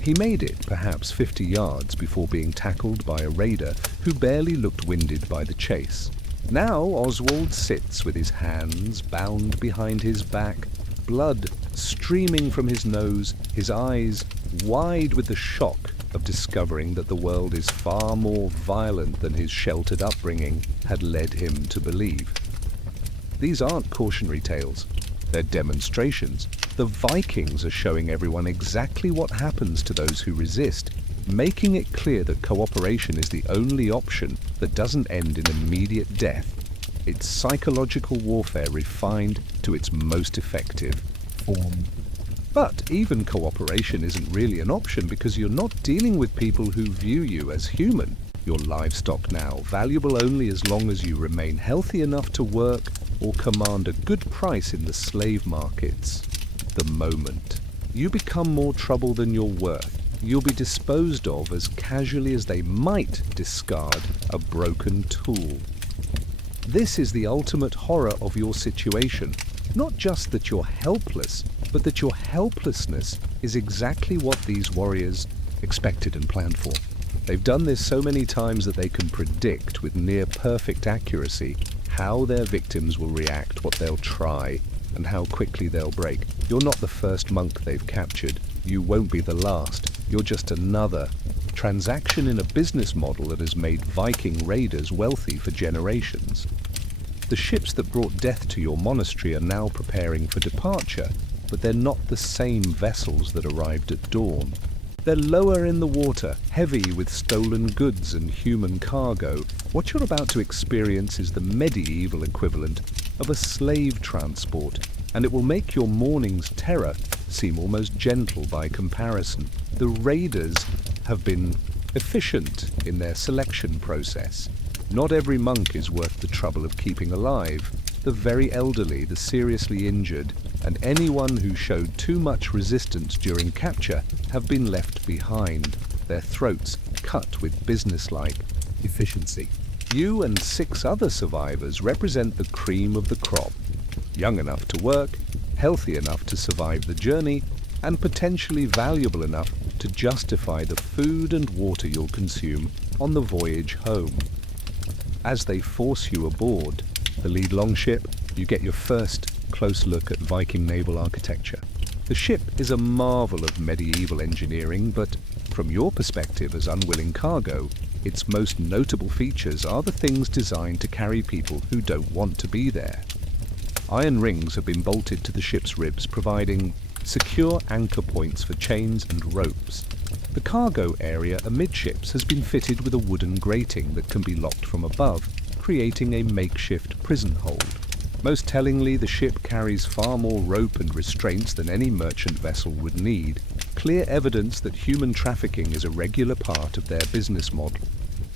He made it perhaps 50 yards before being tackled by a raider who barely looked winded by the chase. Now Oswald sits with his hands bound behind his back, blood streaming from his nose, his eyes wide with the shock of discovering that the world is far more violent than his sheltered upbringing had led him to believe. These aren't cautionary tales, they're demonstrations. The Vikings are showing everyone exactly what happens to those who resist, making it clear that cooperation is the only option that doesn't end in immediate death. It's psychological warfare refined to its most effective form. But even cooperation isn't really an option because you're not dealing with people who view you as human. You're livestock now, valuable only as long as you remain healthy enough to work or command a good price in the slave markets. The moment you become more trouble than you're worth, you'll be disposed of as casually as they might discard a broken tool. This is the ultimate horror of your situation. Not just that you're helpless, but that your helplessness is exactly what these warriors expected and planned for. They've done this so many times that they can predict with near perfect accuracy how their victims will react, what they'll try, and how quickly they'll break. You're not the first monk they've captured. You won't be the last. You're just another transaction in a business model that has made Viking raiders wealthy for generations. The ships that brought death to your monastery are now preparing for departure, but they're not the same vessels that arrived at dawn. They're lower in the water, heavy with stolen goods and human cargo. What you're about to experience is the medieval equivalent of a slave transport, and it will make your morning's terror seem almost gentle by comparison. The raiders have been efficient in their selection process. Not every monk is worth the trouble of keeping alive. The very elderly, the seriously injured, and anyone who showed too much resistance during capture have been left behind, their throats cut with businesslike efficiency. You and 6 other survivors represent the cream of the crop, young enough to work, healthy enough to survive the journey, and potentially valuable enough to justify the food and water you'll consume on the voyage home. As they force you aboard the lead longship, you get your first close look at Viking naval architecture. The ship is a marvel of medieval engineering, but from your perspective as unwilling cargo, its most notable features are the things designed to carry people who don't want to be there. Iron rings have been bolted to the ship's ribs, providing secure anchor points for chains and ropes. The cargo area amidships has been fitted with a wooden grating that can be locked from above, creating a makeshift prison hold. Most tellingly, the ship carries far more rope and restraints than any merchant vessel would need, clear evidence that human trafficking is a regular part of their business model.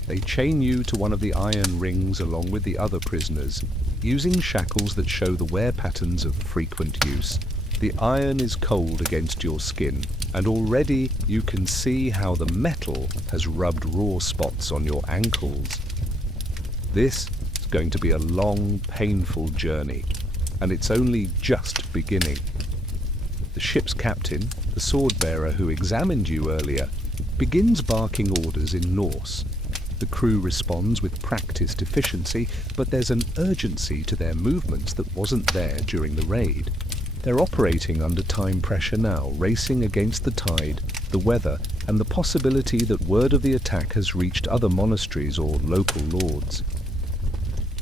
They chain you to one of the iron rings along with the other prisoners, using shackles that show the wear patterns of frequent use. The iron is cold against your skin, and already you can see how the metal has rubbed raw spots on your ankles. This is going to be a long, painful journey, and it's only just beginning. The ship's captain, the sword-bearer who examined you earlier, begins barking orders in Norse. The crew responds with practiced efficiency, but there's an urgency to their movements that wasn't there during the raid. They're operating under time pressure now, racing against the tide, the weather, and the possibility that word of the attack has reached other monasteries or local lords.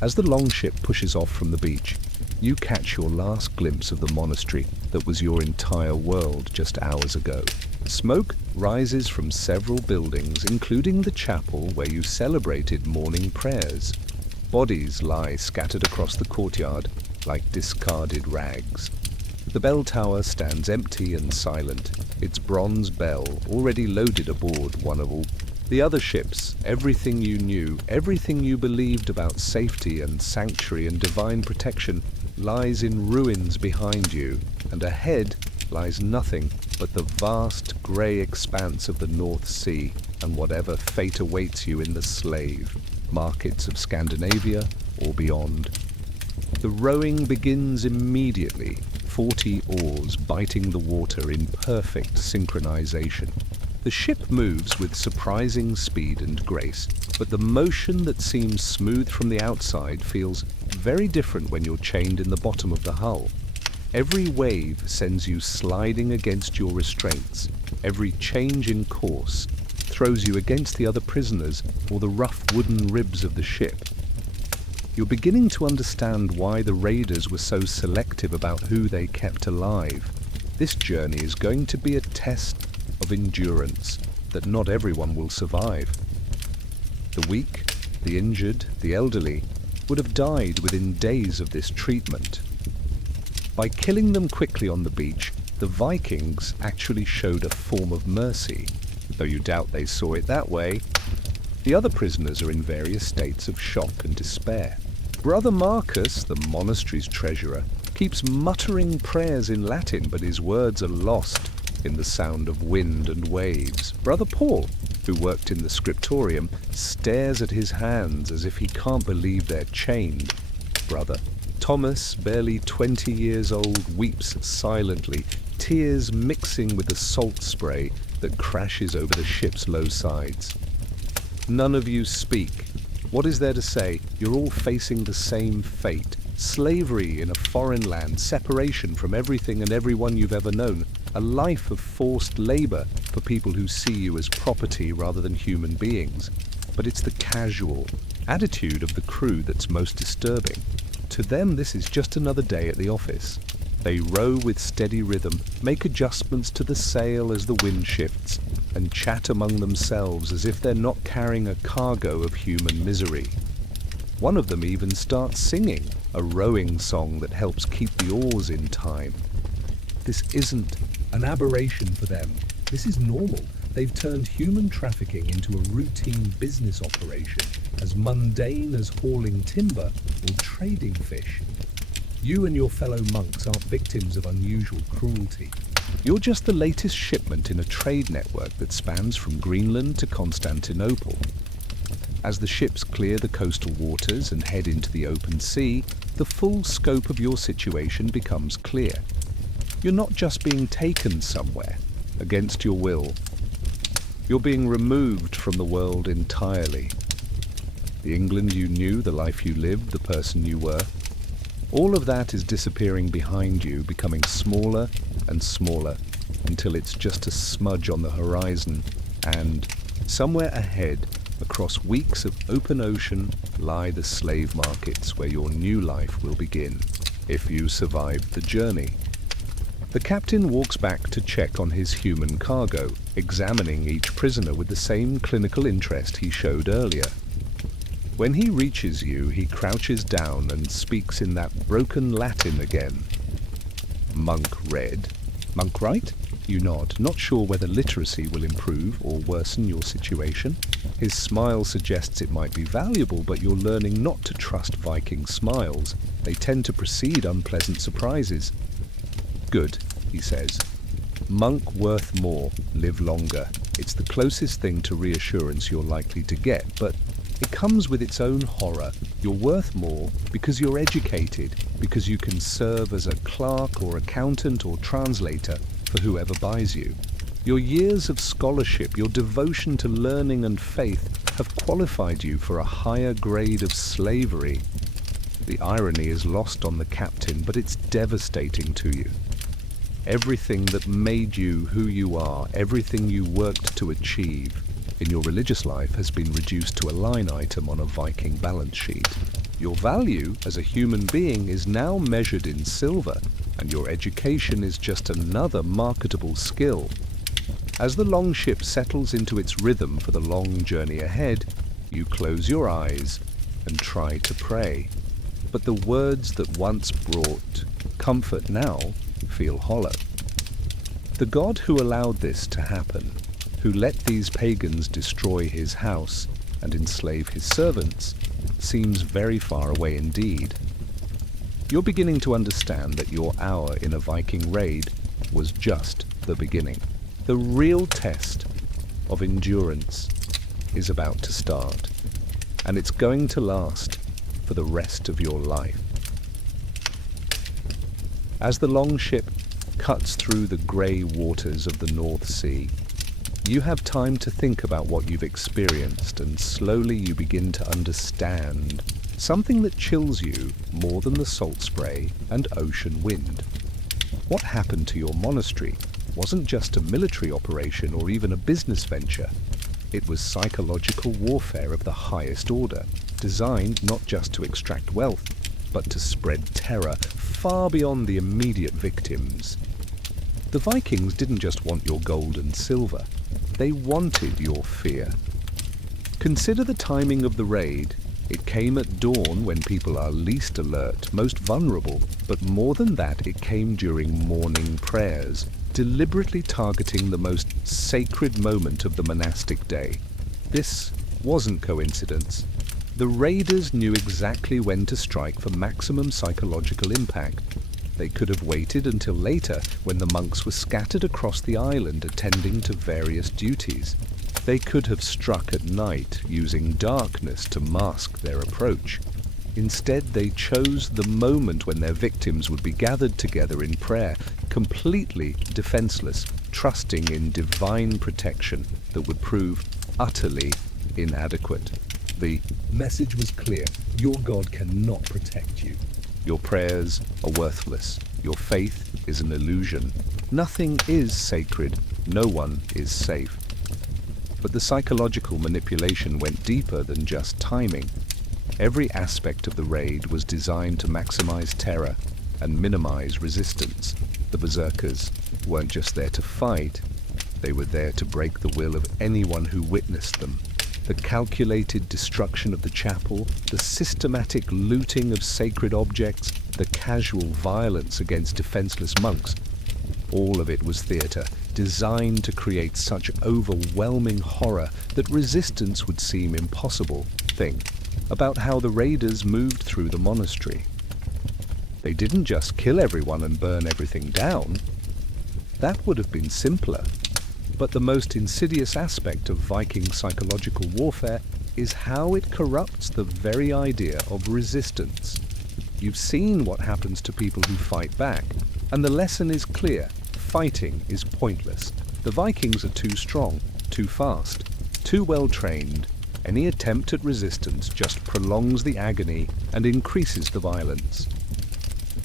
As the longship pushes off from the beach, you catch your last glimpse of the monastery that was your entire world just hours ago. Smoke rises from several buildings, including the chapel where you celebrated morning prayers. Bodies lie scattered across the courtyard like discarded rags. The bell tower stands empty and silent, its bronze bell already loaded aboard one of all. The other ships, everything you knew, everything you believed about safety and sanctuary and divine protection, lies in ruins behind you, and ahead lies nothing but the vast grey expanse of the North Sea and whatever fate awaits you in the Slave, markets of Scandinavia or beyond. The rowing begins immediately, 40 oars biting the water in perfect synchronization. The ship moves with surprising speed and grace, but the motion that seems smooth from the outside feels very different when you're chained in the bottom of the hull. Every wave sends you sliding against your restraints. Every change in course throws you against the other prisoners or the rough wooden ribs of the ship. You're beginning to understand why the raiders were so selective about who they kept alive. This journey is going to be a test of endurance that not everyone will survive. The weak, the injured, the elderly would have died within days of this treatment. By killing them quickly on the beach, the Vikings actually showed a form of mercy, though you doubt they saw it that way. The other prisoners are in various states of shock and despair. Brother Marcus, the monastery's treasurer, keeps muttering prayers in Latin, but his words are lost in the sound of wind and waves. Brother Paul, who worked in the scriptorium, stares at his hands as if he can't believe they're chained. Brother Thomas, barely 20 years old, weeps silently, tears mixing with the salt spray that crashes over the ship's low sides. None of you speak. What is there to say? You're all facing the same fate. Slavery in a foreign land, separation from everything and everyone you've ever known, a life of forced labor for people who see you as property rather than human beings. But it's the casual attitude of the crew that's most disturbing. To them, this is just another day at the office. They row with steady rhythm, make adjustments to the sail as the wind shifts, and chat among themselves as if they're not carrying a cargo of human misery. One of them even starts singing, a rowing song that helps keep the oars in time. This isn't an aberration for them. This is normal. They've turned human trafficking into a routine business operation, as mundane as hauling timber or trading fish. You and your fellow monks aren't victims of unusual cruelty. You're just the latest shipment in a trade network that spans from Greenland to Constantinople. As the ships clear the coastal waters and head into the open sea, the full scope of your situation becomes clear. You're not just being taken somewhere, against your will. You're being removed from the world entirely. The England you knew, the life you lived, the person you were, all of that is disappearing behind you, becoming smaller and smaller, until it's just a smudge on the horizon, and somewhere ahead, across weeks of open ocean, lie the slave markets where your new life will begin, if you survived the journey. The captain walks back to check on his human cargo, examining each prisoner with the same clinical interest he showed earlier. When he reaches you, he crouches down and speaks in that broken Latin again. Monk read. Monk right? You nod, not sure whether literacy will improve or worsen your situation. His smile suggests it might be valuable, but you're learning not to trust Viking smiles. They tend to precede unpleasant surprises. Good, he says. Monk worth more, live longer. It's the closest thing to reassurance you're likely to get, but it comes with its own horror. You're worth more because you're educated, because you can serve as a clerk or accountant or translator for whoever buys you. Your years of scholarship, your devotion to learning and faith have qualified you for a higher grade of slavery. The irony is lost on the captain, but it's devastating to you. Everything that made you who you are, everything you worked to achieve in your religious life has been reduced to a line item on a Viking balance sheet. Your value as a human being is now measured in silver, and your education is just another marketable skill. As the longship settles into its rhythm for the long journey ahead, you close your eyes and try to pray. But the words that once brought comfort now feel hollow. The God who allowed this to happen, who let these pagans destroy his house and enslave his servants, seems very far away indeed. You're beginning to understand that your hour in a Viking raid was just the beginning. The real test of endurance is about to start, and it's going to last for the rest of your life. As the longship cuts through the grey waters of the North Sea, you have time to think about what you've experienced, and slowly you begin to understand something that chills you more than the salt spray and ocean wind. What happened to your monastery wasn't just a military operation or even a business venture. It was psychological warfare of the highest order, designed not just to extract wealth, but to spread terror far beyond the immediate victims. The Vikings didn't just want your gold and silver, they wanted your fear. Consider the timing of the raid. It came at dawn when people are least alert, most vulnerable, but more than that, it came during morning prayers, deliberately targeting the most sacred moment of the monastic day. This wasn't coincidence. The raiders knew exactly when to strike for maximum psychological impact. They could have waited until later, when the monks were scattered across the island attending to various duties. They could have struck at night, using darkness to mask their approach. Instead, they chose the moment when their victims would be gathered together in prayer, completely defenseless, trusting in divine protection that would prove utterly inadequate. The message was clear. Your God cannot protect you. Your prayers are worthless. Your faith is an illusion. Nothing is sacred. No one is safe. But the psychological manipulation went deeper than just timing. Every aspect of the raid was designed to maximize terror and minimize resistance. The berserkers weren't just there to fight, they were there to break the will of anyone who witnessed them. The calculated destruction of the chapel, the systematic looting of sacred objects, the casual violence against defenseless monks, all of it was theater, designed to create such overwhelming horror that resistance would seem impossible. Think about how the raiders moved through the monastery. They didn't just kill everyone and burn everything down. That would have been simpler. But the most insidious aspect of Viking psychological warfare is how it corrupts the very idea of resistance. You've seen what happens to people who fight back, and the lesson is clear. Fighting is pointless. The Vikings are too strong, too fast, too well trained. Any attempt at resistance just prolongs the agony and increases the violence.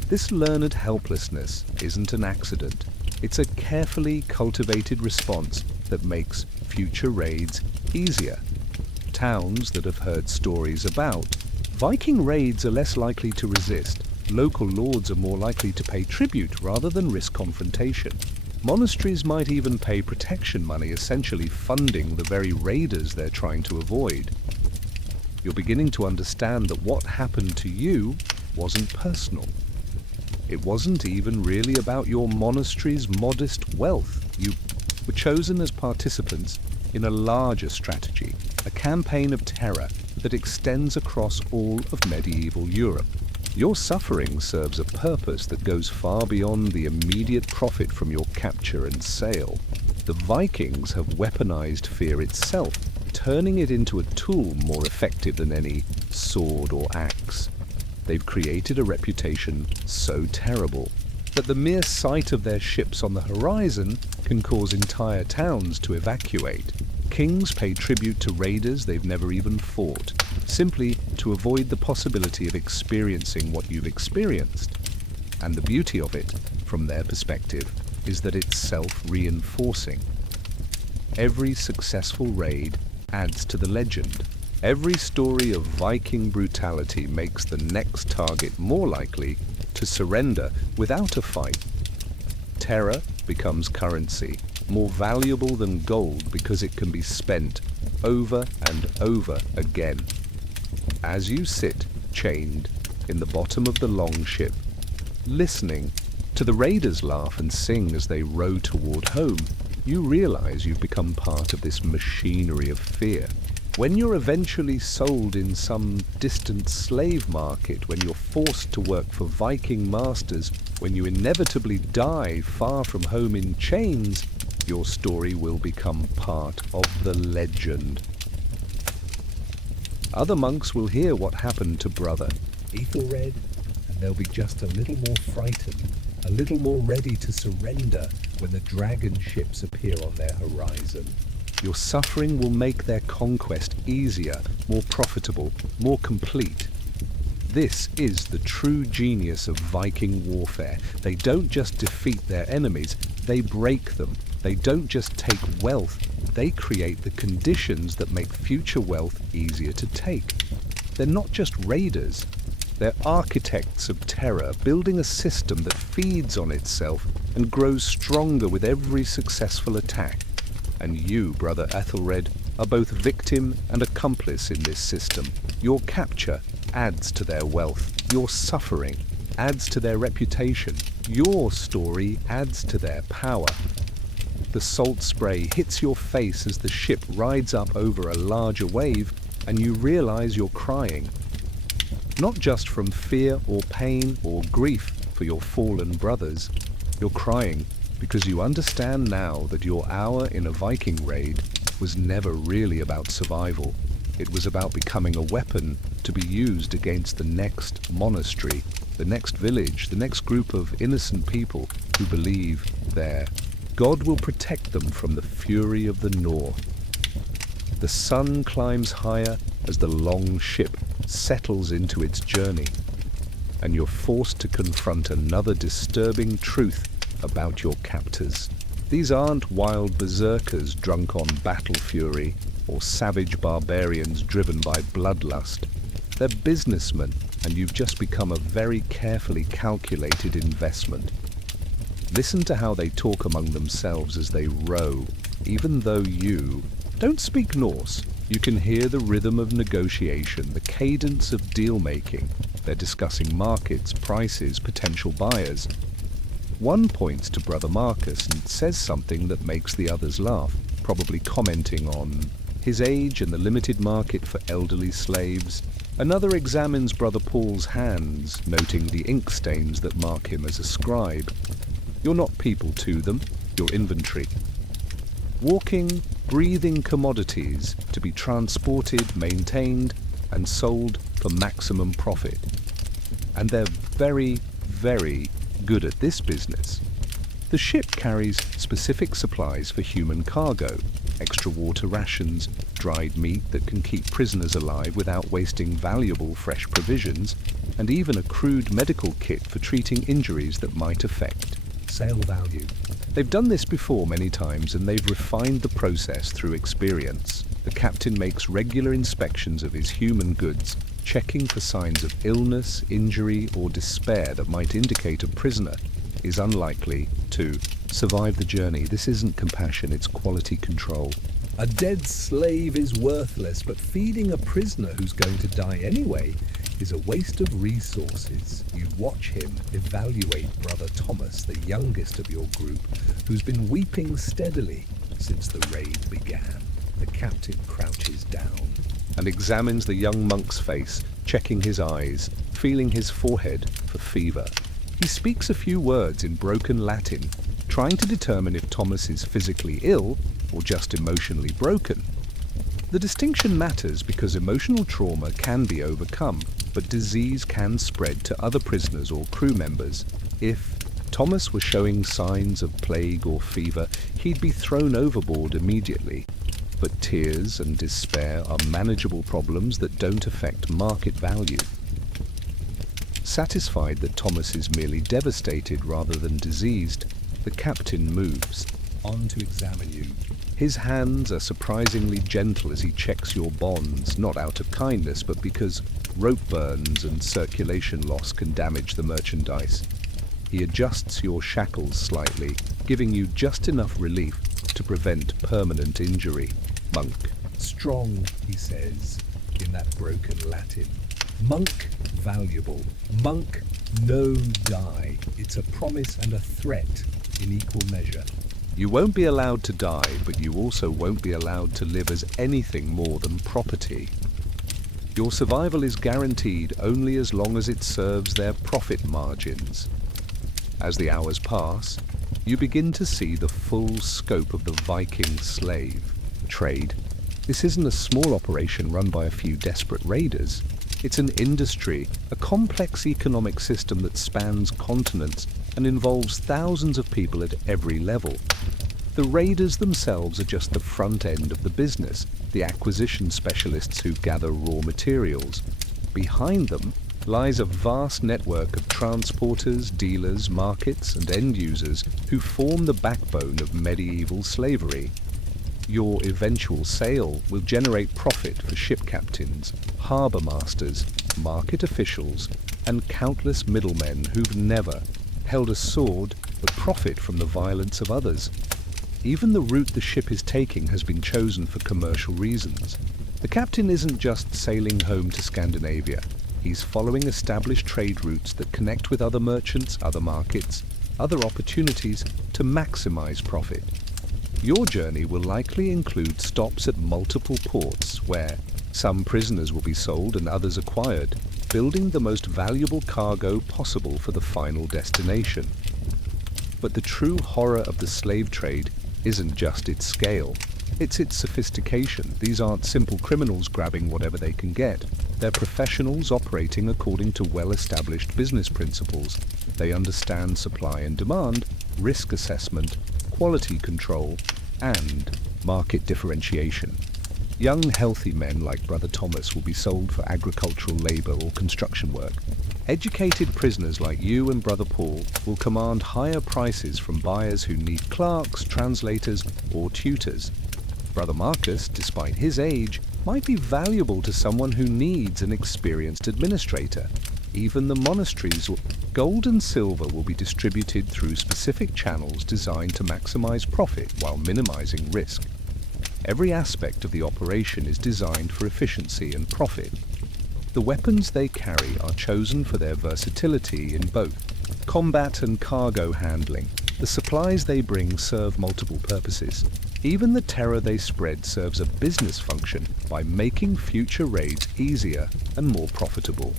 This learned helplessness isn't an accident. It's a carefully cultivated response that makes future raids easier. Towns that have heard stories about Viking raids are less likely to resist. Local lords are more likely to pay tribute rather than risk confrontation. Monasteries might even pay protection money, essentially funding the very raiders they're trying to avoid. You're beginning to understand that what happened to you wasn't personal. It wasn't even really about your monastery's modest wealth. You were chosen as participants in a larger strategy, a campaign of terror that extends across all of medieval Europe. Your suffering serves a purpose that goes far beyond the immediate profit from your capture and sale. The Vikings have weaponized fear itself, turning it into a tool more effective than any sword or axe. They've created a reputation so terrible that the mere sight of their ships on the horizon can cause entire towns to evacuate. Kings pay tribute to raiders they've never even fought, simply to avoid the possibility of experiencing what you've experienced. And the beauty of it, from their perspective, is that it's self-reinforcing. Every successful raid adds to the legend. Every story of Viking brutality makes the next target more likely to surrender without a fight. Terror becomes currency, more valuable than gold because it can be spent over and over again. As you sit, chained, in the bottom of the long ship, listening to the raiders laugh and sing as they row toward home, you realize you've become part of this machinery of fear. When you're eventually sold in some distant slave market, when you're forced to work for Viking masters, when you inevitably die far from home in chains, your story will become part of the legend. Other monks will hear what happened to Brother Ethelred, and they'll be just a little more frightened, a little more ready to surrender when the dragon ships appear on their horizon. Your suffering will make their conquest easier, more profitable, more complete. This is the true genius of Viking warfare. They don't just defeat their enemies, they break them. They don't just take wealth, they create the conditions that make future wealth easier to take. They're not just raiders, they're architects of terror, building a system that feeds on itself and grows stronger with every successful attack. And you, Brother Ethelred, are both victim and accomplice in this system. Your capture adds to their wealth. Your suffering adds to their reputation. Your story adds to their power. The salt spray hits your face as the ship rides up over a larger wave, and you realize you're crying. Not just from fear or pain or grief for your fallen brothers. You're crying because you understand now that your hour in a Viking raid was never really about survival. It was about becoming a weapon to be used against the next monastery, the next village, the next group of innocent people who believe there. God will protect them from the fury of the north. The sun climbs higher as the long ship settles into its journey, and you're forced to confront another disturbing truth about your captors. These aren't wild berserkers drunk on battle fury or savage barbarians driven by bloodlust. They're businessmen, and you've just become a very carefully calculated investment. Listen to how they talk among themselves as they row. Even though you don't speak Norse, you can hear the rhythm of negotiation, the cadence of deal-making. They're discussing markets, prices, potential buyers. One points to Brother Marcus and says something that makes the others laugh, probably commenting on his age and the limited market for elderly slaves. Another examines Brother Paul's hands, noting the ink stains that mark him as a scribe. You're not people to them, you're inventory. Walking, breathing commodities to be transported, maintained, and sold for maximum profit. And they're very, very good at this business. The ship carries specific supplies for human cargo, extra water rations, dried meat that can keep prisoners alive without wasting valuable fresh provisions, and even a crude medical kit for treating injuries that might affect Sale value. They've done this before many times, and they've refined the process through experience. The captain makes regular inspections of his human goods, checking for signs of illness, injury, or despair that might indicate a prisoner is unlikely to survive the journey. This isn't compassion, it's quality control. A dead slave is worthless, but feeding a prisoner who's going to die anyway is a waste of resources. You watch him evaluate Brother Thomas, the youngest of your group, who's been weeping steadily since the raid began. The captain crouches down and examines the young monk's face, checking his eyes, feeling his forehead for fever. He speaks a few words in broken Latin, trying to determine if Thomas is physically ill or just emotionally broken. The distinction matters because emotional trauma can be overcome, but disease can spread to other prisoners or crew members. If Thomas was showing signs of plague or fever, he'd be thrown overboard immediately. But tears and despair are manageable problems that don't affect market value. Satisfied that Thomas is merely devastated rather than diseased, the captain moves on to examine you. His hands are surprisingly gentle as he checks your bonds, not out of kindness, but because rope burns and circulation loss can damage the merchandise. He adjusts your shackles slightly, giving you just enough relief to prevent permanent injury. Monk. Strong, he says, in that broken Latin. Monk, valuable. Monk, no die. It's a promise and a threat in equal measure. You won't be allowed to die, but you also won't be allowed to live as anything more than property. Your survival is guaranteed only as long as it serves their profit margins. As the hours pass, you begin to see the full scope of the Viking slave trade. This isn't a small operation run by a few desperate raiders. It's an industry, a complex economic system that spans continents and involves thousands of people at every level. The raiders themselves are just the front end of the business, the acquisition specialists who gather raw materials. Behind them lies a vast network of transporters, dealers, markets, and end users who form the backbone of medieval slavery. Your eventual sale will generate profit for ship captains, harbour masters, market officials, and countless middlemen who've never held a sword but profit from the violence of others. Even the route the ship is taking has been chosen for commercial reasons. The captain isn't just sailing home to Scandinavia. He's following established trade routes that connect with other merchants, other markets, other opportunities to maximize profit. Your journey will likely include stops at multiple ports where some prisoners will be sold and others acquired, building the most valuable cargo possible for the final destination. But the true horror of the slave trade isn't just its scale, it's its sophistication. These aren't simple criminals grabbing whatever they can get. They're professionals operating according to well-established business principles. They understand supply and demand, risk assessment, quality control, and market differentiation. Young, healthy men like Brother Thomas will be sold for agricultural labor or construction work. Educated prisoners like you and Brother Paul will command higher prices from buyers who need clerks, translators, or tutors. Brother Marcus, despite his age, might be valuable to someone who needs an experienced administrator. Even the monasteries, gold and silver will be distributed through specific channels designed to maximize profit while minimizing risk. Every aspect of the operation is designed for efficiency and profit. The weapons they carry are chosen for their versatility in both combat and cargo handling. The supplies they bring serve multiple purposes. Even the terror they spread serves a business function by making future raids easier and more profitable.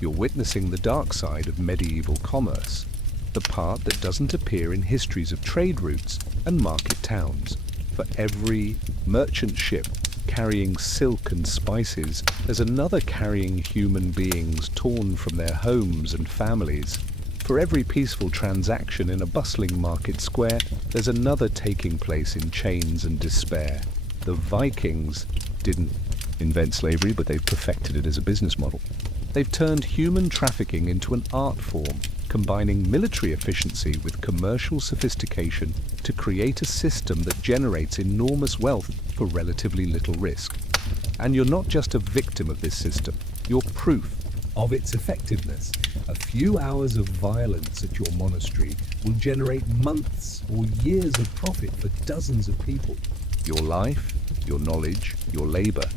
You're witnessing the dark side of medieval commerce, the part that doesn't appear in histories of trade routes and market towns. For every merchant ship carrying silk and spices, there's another carrying human beings torn from their homes and families. For every peaceful transaction in a bustling market square, there's another taking place in chains and despair. The Vikings didn't invent slavery, but they've perfected it as a business model. They've turned human trafficking into an art form, combining military efficiency with commercial sophistication to create a system that generates enormous wealth for relatively little risk. And you're not just a victim of this system, you're proof of its effectiveness. A few hours of violence at your monastery will generate months or years of profit for dozens of people. Your life, your knowledge, your labor.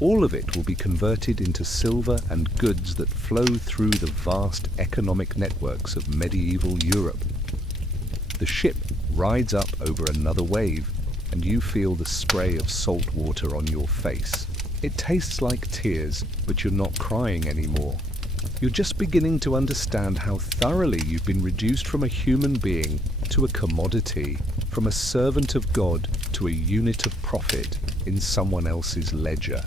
All of it will be converted into silver and goods that flow through the vast economic networks of medieval Europe. The ship rides up over another wave, and you feel the spray of salt water on your face. It tastes like tears, but you're not crying anymore. You're just beginning to understand how thoroughly you've been reduced from a human being to a commodity, from a servant of God to a unit of profit in someone else's ledger.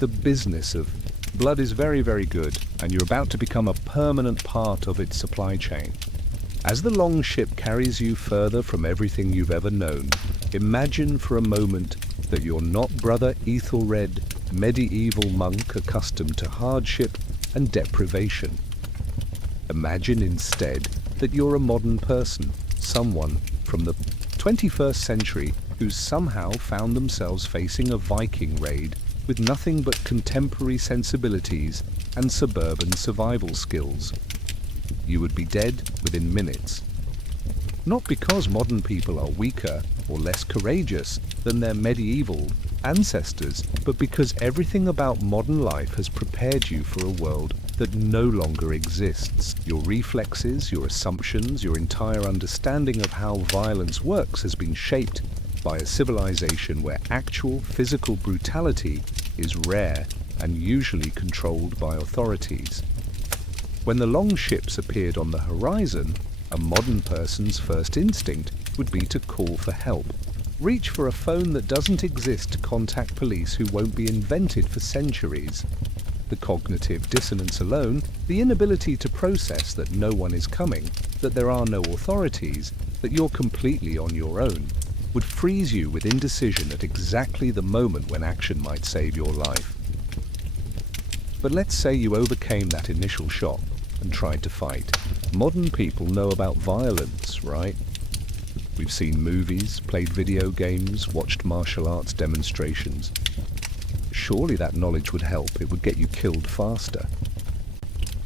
The business of blood is very, very good, and you're about to become a permanent part of its supply chain. As the long ship carries you further from everything you've ever known, imagine for a moment that you're not Brother Ethelred, medieval monk accustomed to hardship and deprivation. Imagine instead that you're a modern person, someone from the 21st century who's somehow found themselves facing a Viking raid with nothing but contemporary sensibilities and suburban survival skills. You would be dead within minutes. Not because modern people are weaker or less courageous than their medieval ancestors, but because everything about modern life has prepared you for a world that no longer exists. Your reflexes, your assumptions, your entire understanding of how violence works has been shaped by a civilization where actual physical brutality is rare and usually controlled by authorities. When the long ships appeared on the horizon, a modern person's first instinct would be to call for help. Reach for a phone that doesn't exist to contact police who won't be invented for centuries. The cognitive dissonance alone, the inability to process that no one is coming, that there are no authorities, that you're completely on your own, would freeze you with indecision at exactly the moment when action might save your life. But let's say you overcame that initial shock and tried to fight. Modern people know about violence, right? We've seen movies, played video games, watched martial arts demonstrations. Surely that knowledge would help. It would get you killed faster.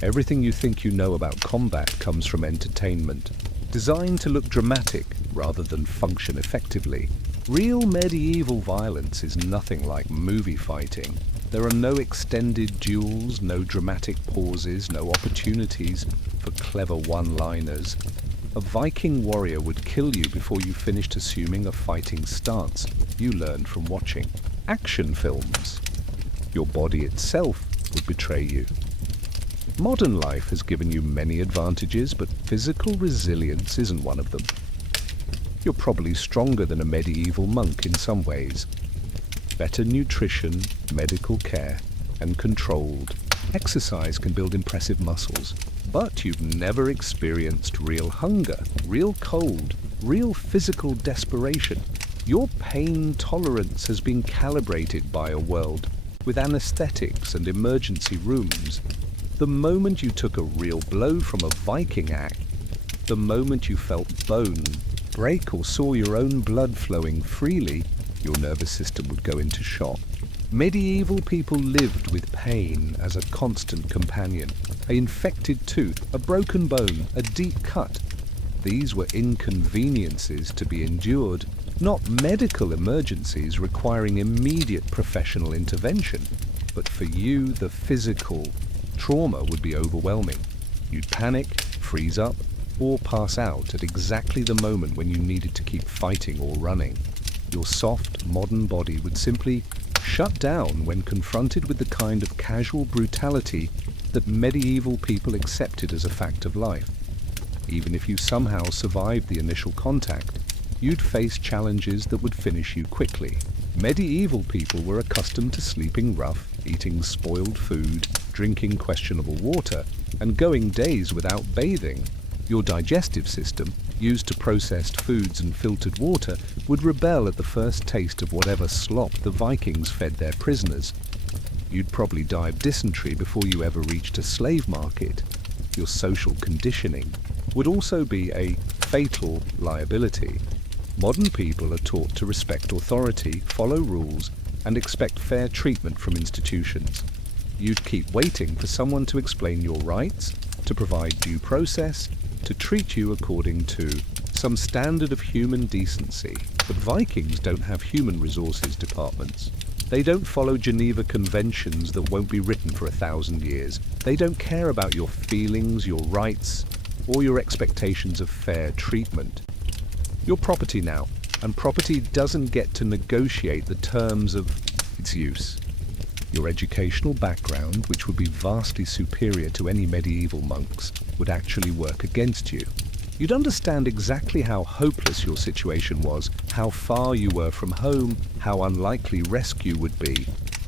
Everything you think you know about combat comes from entertainment, designed to look dramatic rather than function effectively. Real medieval violence is nothing like movie fighting. There are no extended duels, no dramatic pauses, no opportunities for clever one-liners. A Viking warrior would kill you before you finished assuming a fighting stance you learned from watching action films. Your body itself would betray you. Modern life has given you many advantages, but physical resilience isn't one of them. You're probably stronger than a medieval monk in some ways. Better nutrition, medical care, and controlled exercise can build impressive muscles. But you've never experienced real hunger, real cold, real physical desperation. Your pain tolerance has been calibrated by a world with anesthetics and emergency rooms. The moment you took a real blow from a Viking axe, the moment you felt bone break or saw your own blood flowing freely, your nervous system would go into shock. Medieval people lived with pain as a constant companion. An infected tooth, a broken bone, a deep cut. These were inconveniences to be endured, not medical emergencies requiring immediate professional intervention. But for you, the physical trauma would be overwhelming. You'd panic, freeze up, or pass out at exactly the moment when you needed to keep fighting or running. Your soft, modern body would simply shut down when confronted with the kind of casual brutality that medieval people accepted as a fact of life. Even if you somehow survived the initial contact, you'd face challenges that would finish you quickly. Medieval people were accustomed to sleeping rough, eating spoiled food, drinking questionable water, and going days without bathing. Your digestive system, used to processed foods and filtered water, would rebel at the first taste of whatever slop the Vikings fed their prisoners. You'd probably die of dysentery before you ever reached a slave market. Your social conditioning would also be a fatal liability. Modern people are taught to respect authority, follow rules, and expect fair treatment from institutions. You'd keep waiting for someone to explain your rights, to provide due process, to treat you according to some standard of human decency. But Vikings don't have human resources departments. They don't follow Geneva Conventions that won't be written for 1,000 years. They don't care about your feelings, your rights, or your expectations of fair treatment. You're property now, and property doesn't get to negotiate the terms of its use. Your educational background, which would be vastly superior to any medieval monks, would actually work against you. You'd understand exactly how hopeless your situation was, how far you were from home, how unlikely rescue would be.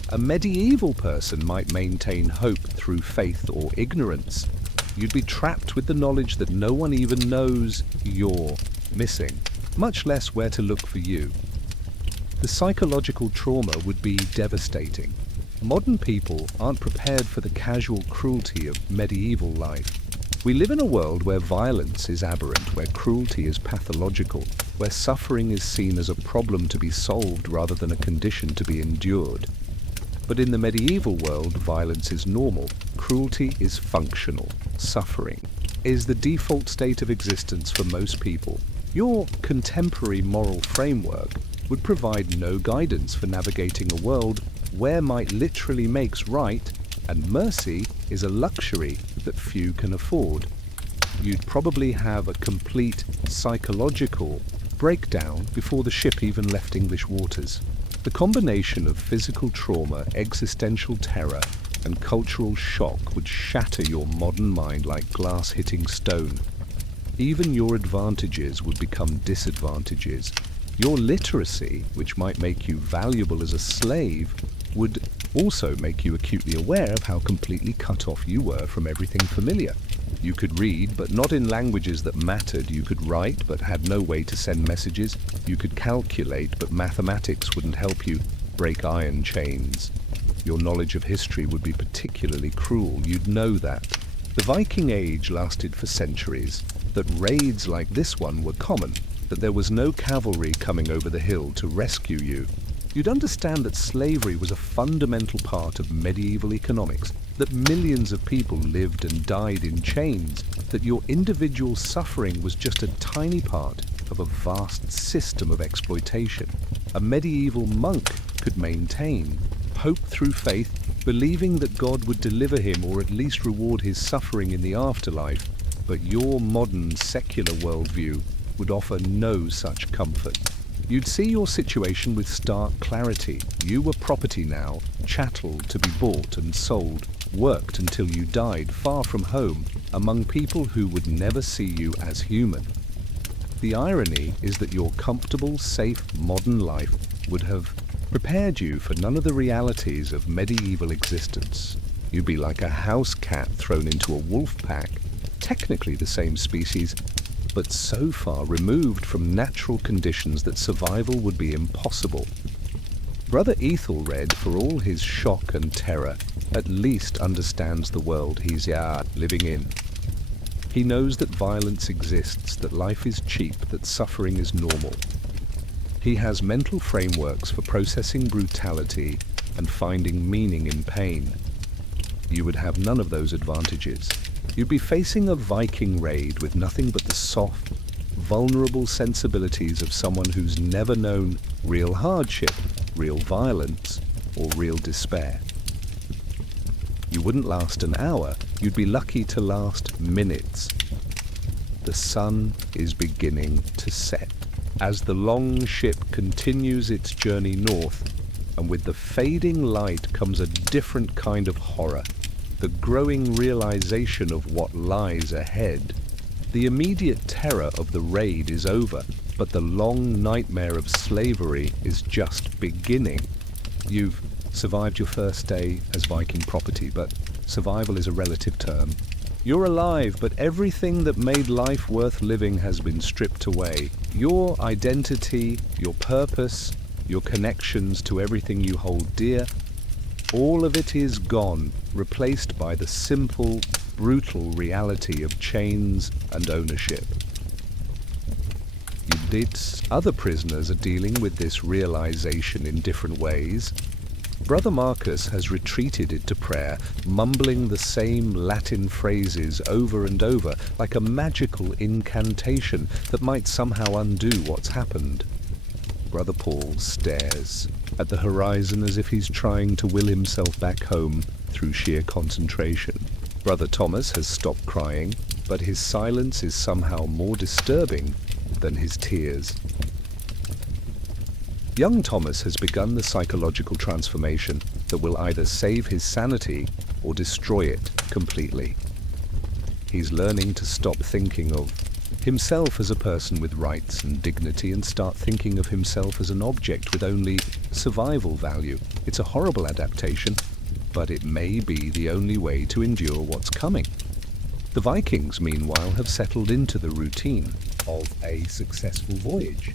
A medieval person might maintain hope through faith or ignorance. You'd be trapped with the knowledge that no one even knows you're missing, much less where to look for you. The psychological trauma would be devastating. Modern people aren't prepared for the casual cruelty of medieval life. We live in a world where violence is aberrant, where cruelty is pathological, where suffering is seen as a problem to be solved rather than a condition to be endured. But in the medieval world, violence is normal, cruelty is functional, suffering is the default state of existence for most people. Your contemporary moral framework would provide no guidance for navigating a world where might literally makes right, and mercy is a luxury that few can afford. You'd probably have a complete psychological breakdown before the ship even left English waters. The combination of physical trauma, existential terror, and cultural shock would shatter your modern mind like glass hitting stone. Even your advantages would become disadvantages. Your literacy, which might make you valuable as a slave, would also make you acutely aware of how completely cut off you were from everything familiar. You could read, but not in languages that mattered. You could write, but had no way to send messages. You could calculate, but mathematics wouldn't help you break iron chains. Your knowledge of history would be particularly cruel. You'd know that. The Viking Age lasted for centuries, that raids like this one were common, that there was no cavalry coming over the hill to rescue you. You'd understand that slavery was a fundamental part of medieval economics, that millions of people lived and died in chains, that your individual suffering was just a tiny part of a vast system of exploitation. A medieval monk could maintain hope through faith, believing that God would deliver him or at least reward his suffering in the afterlife, but your modern secular worldview would offer no such comfort. You'd see your situation with stark clarity. You were property now, chattel to be bought and sold, worked until you died far from home, among people who would never see you as human. The irony is that your comfortable, safe, modern life would have prepared you for none of the realities of medieval existence. You'd be like a house cat thrown into a wolf pack, technically the same species, but so far removed from natural conditions that survival would be impossible. Brother Ethelred, for all his shock and terror, at least understands the world he's living in. He knows that violence exists, that life is cheap, that suffering is normal. He has mental frameworks for processing brutality and finding meaning in pain. You would have none of those advantages. You'd be facing a Viking raid with nothing but the soft, vulnerable sensibilities of someone who's never known real hardship, real violence, or real despair. You wouldn't last an hour, you'd be lucky to last minutes. The sun is beginning to set as the long ship continues its journey north, and with the fading light comes a different kind of horror. The growing realization of what lies ahead. The immediate terror of the raid is over, but the long nightmare of slavery is just beginning. You've survived your first day as Viking property, but survival is a relative term. You're alive, but everything that made life worth living has been stripped away. Your identity, your purpose, your connections to everything you hold dear, all of it is gone, replaced by the simple, brutal reality of chains and ownership. Other prisoners are dealing with this realization in different ways. Brother Marcus has retreated into prayer, mumbling the same Latin phrases over and over, like a magical incantation that might somehow undo what's happened. Brother Paul stares at the horizon as if he's trying to will himself back home through sheer concentration. Brother Thomas has stopped crying, but his silence is somehow more disturbing than his tears. Young Thomas has begun the psychological transformation that will either save his sanity or destroy it completely. He's learning to stop thinking of himself as a person with rights and dignity and start thinking of himself as an object with only survival value. It's a horrible adaptation, but it may be the only way to endure what's coming. The Vikings, meanwhile, have settled into the routine of a successful voyage.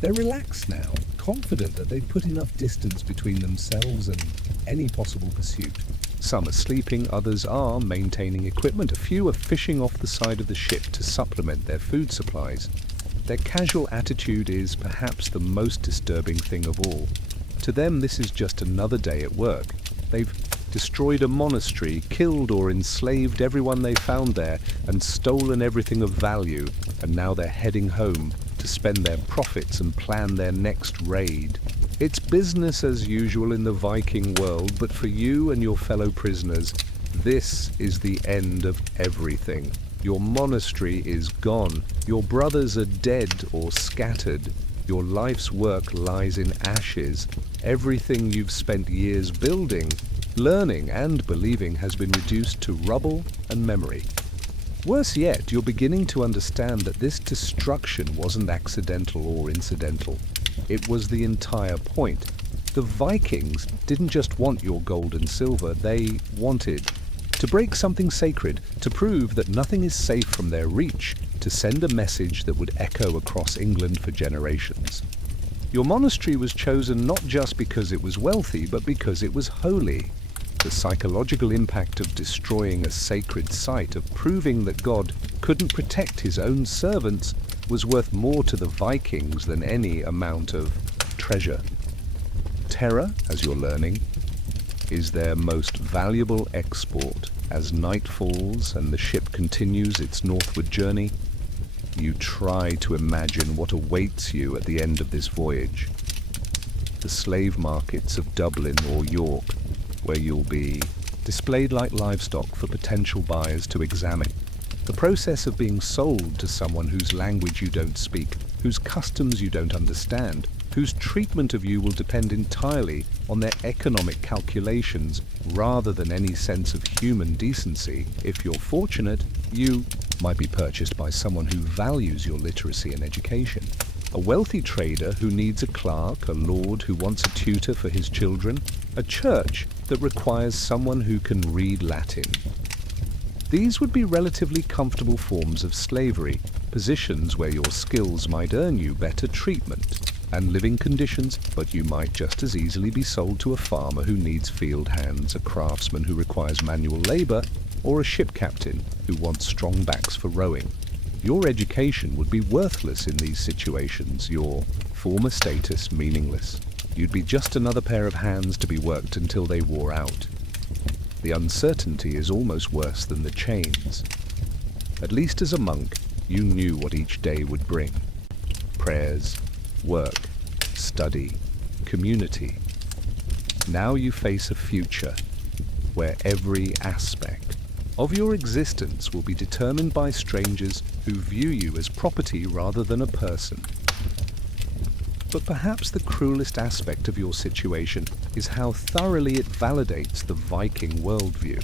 They're relaxed now, confident that they've put enough distance between themselves and any possible pursuit. Some are sleeping, others are maintaining equipment. A few are fishing off the side of the ship to supplement their food supplies. Their casual attitude is perhaps the most disturbing thing of all. To them, this is just another day at work. They've destroyed a monastery, killed or enslaved everyone they found there, and stolen everything of value, and now they're heading home to spend their profits and plan their next raid. It's business as usual in the Viking world, but for you and your fellow prisoners, this is the end of everything. Your monastery is gone. Your brothers are dead or scattered. Your life's work lies in ashes. Everything you've spent years building, learning and believing has been reduced to rubble and memory. Worse yet, you're beginning to understand that this destruction wasn't accidental or incidental. It was the entire point. The Vikings didn't just want your gold and silver, they wanted to break something sacred, to prove that nothing is safe from their reach, to send a message that would echo across England for generations. Your monastery was chosen not just because it was wealthy, but because it was holy. The psychological impact of destroying a sacred site, of proving that God couldn't protect his own servants, was worth more to the Vikings than any amount of treasure. Terror, as you're learning, is their most valuable export. As night falls and the ship continues its northward journey, you try to imagine what awaits you at the end of this voyage. The slave markets of Dublin or York, where you'll be displayed like livestock for potential buyers to examine. The process of being sold to someone whose language you don't speak, whose customs you don't understand, whose treatment of you will depend entirely on their economic calculations rather than any sense of human decency. If you're fortunate, you might be purchased by someone who values your literacy and education. A wealthy trader who needs a clerk, a lord who wants a tutor for his children, a church that requires someone who can read Latin. These would be relatively comfortable forms of slavery, positions where your skills might earn you better treatment and living conditions, but you might just as easily be sold to a farmer who needs field hands, a craftsman who requires manual labor, or a ship captain who wants strong backs for rowing. Your education would be worthless in these situations, your former status meaningless. You'd be just another pair of hands to be worked until they wore out. The uncertainty is almost worse than the chains. At least as a monk, you knew what each day would bring. Prayers, work, study, community. Now you face a future where every aspect of your existence will be determined by strangers who view you as property rather than a person. But perhaps the cruelest aspect of your situation is how thoroughly it validates the Viking worldview.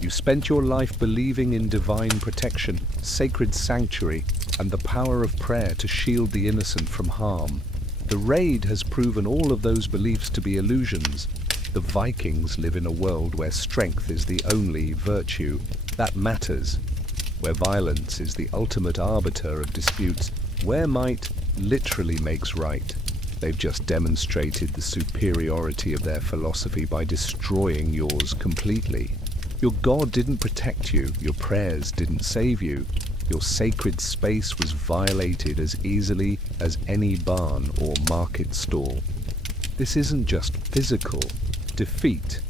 You spent your life believing in divine protection, sacred sanctuary, and the power of prayer to shield the innocent from harm. The raid has proven all of those beliefs to be illusions. The Vikings live in a world where strength is the only virtue that matters, where violence is the ultimate arbiter of disputes, where might literally makes right. They've just demonstrated the superiority of their philosophy by destroying yours completely. Your God didn't protect you, your prayers didn't save you. Your sacred space was violated as easily as any barn or market stall. This isn't just physical defeat,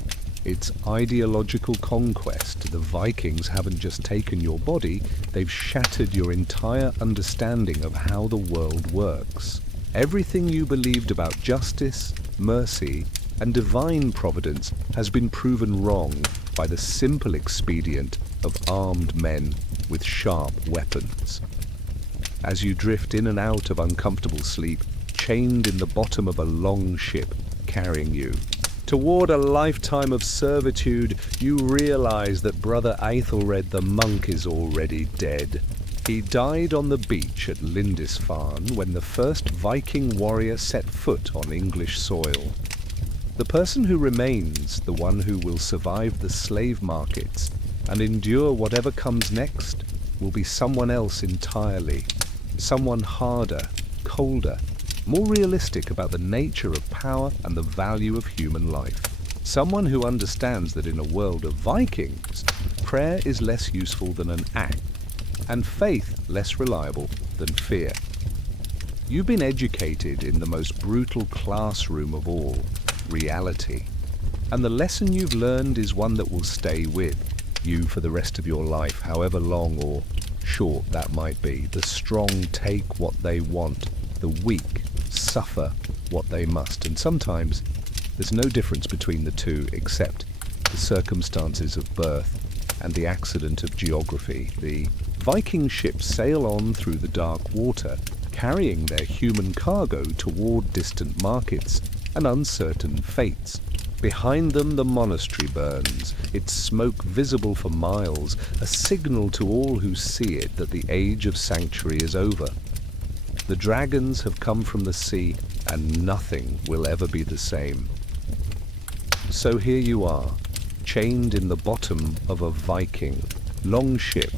it's ideological conquest. The Vikings haven't just taken your body, they've shattered your entire understanding of how the world works. Everything you believed about justice, mercy, and divine providence has been proven wrong by the simple expedient of armed men with sharp weapons. As you drift in and out of uncomfortable sleep, chained in the bottom of a long ship carrying you toward a lifetime of servitude, you realize that Brother Aethelred the monk is already dead. He died on the beach at Lindisfarne when the first Viking warrior set foot on English soil. The person who remains, the one who will survive the slave markets and endure whatever comes next, will be someone else entirely. Someone harder, colder, more realistic about the nature of power and the value of human life. Someone who understands that in a world of Vikings, prayer is less useful than an act, and faith less reliable than fear. You've been educated in the most brutal classroom of all, reality. And the lesson you've learned is one that will stay with you for the rest of your life, however long or short that might be. The strong take what they want, the weak suffer what they must. And sometimes there's no difference between the two except the circumstances of birth and the accident of geography. The Viking ships sail on through the dark water, carrying their human cargo toward distant markets and uncertain fates. Behind them the monastery burns, its smoke visible for miles, a signal to all who see it that the age of sanctuary is over. The dragons have come from the sea, and nothing will ever be the same. So here you are, chained in the bottom of a Viking long ship,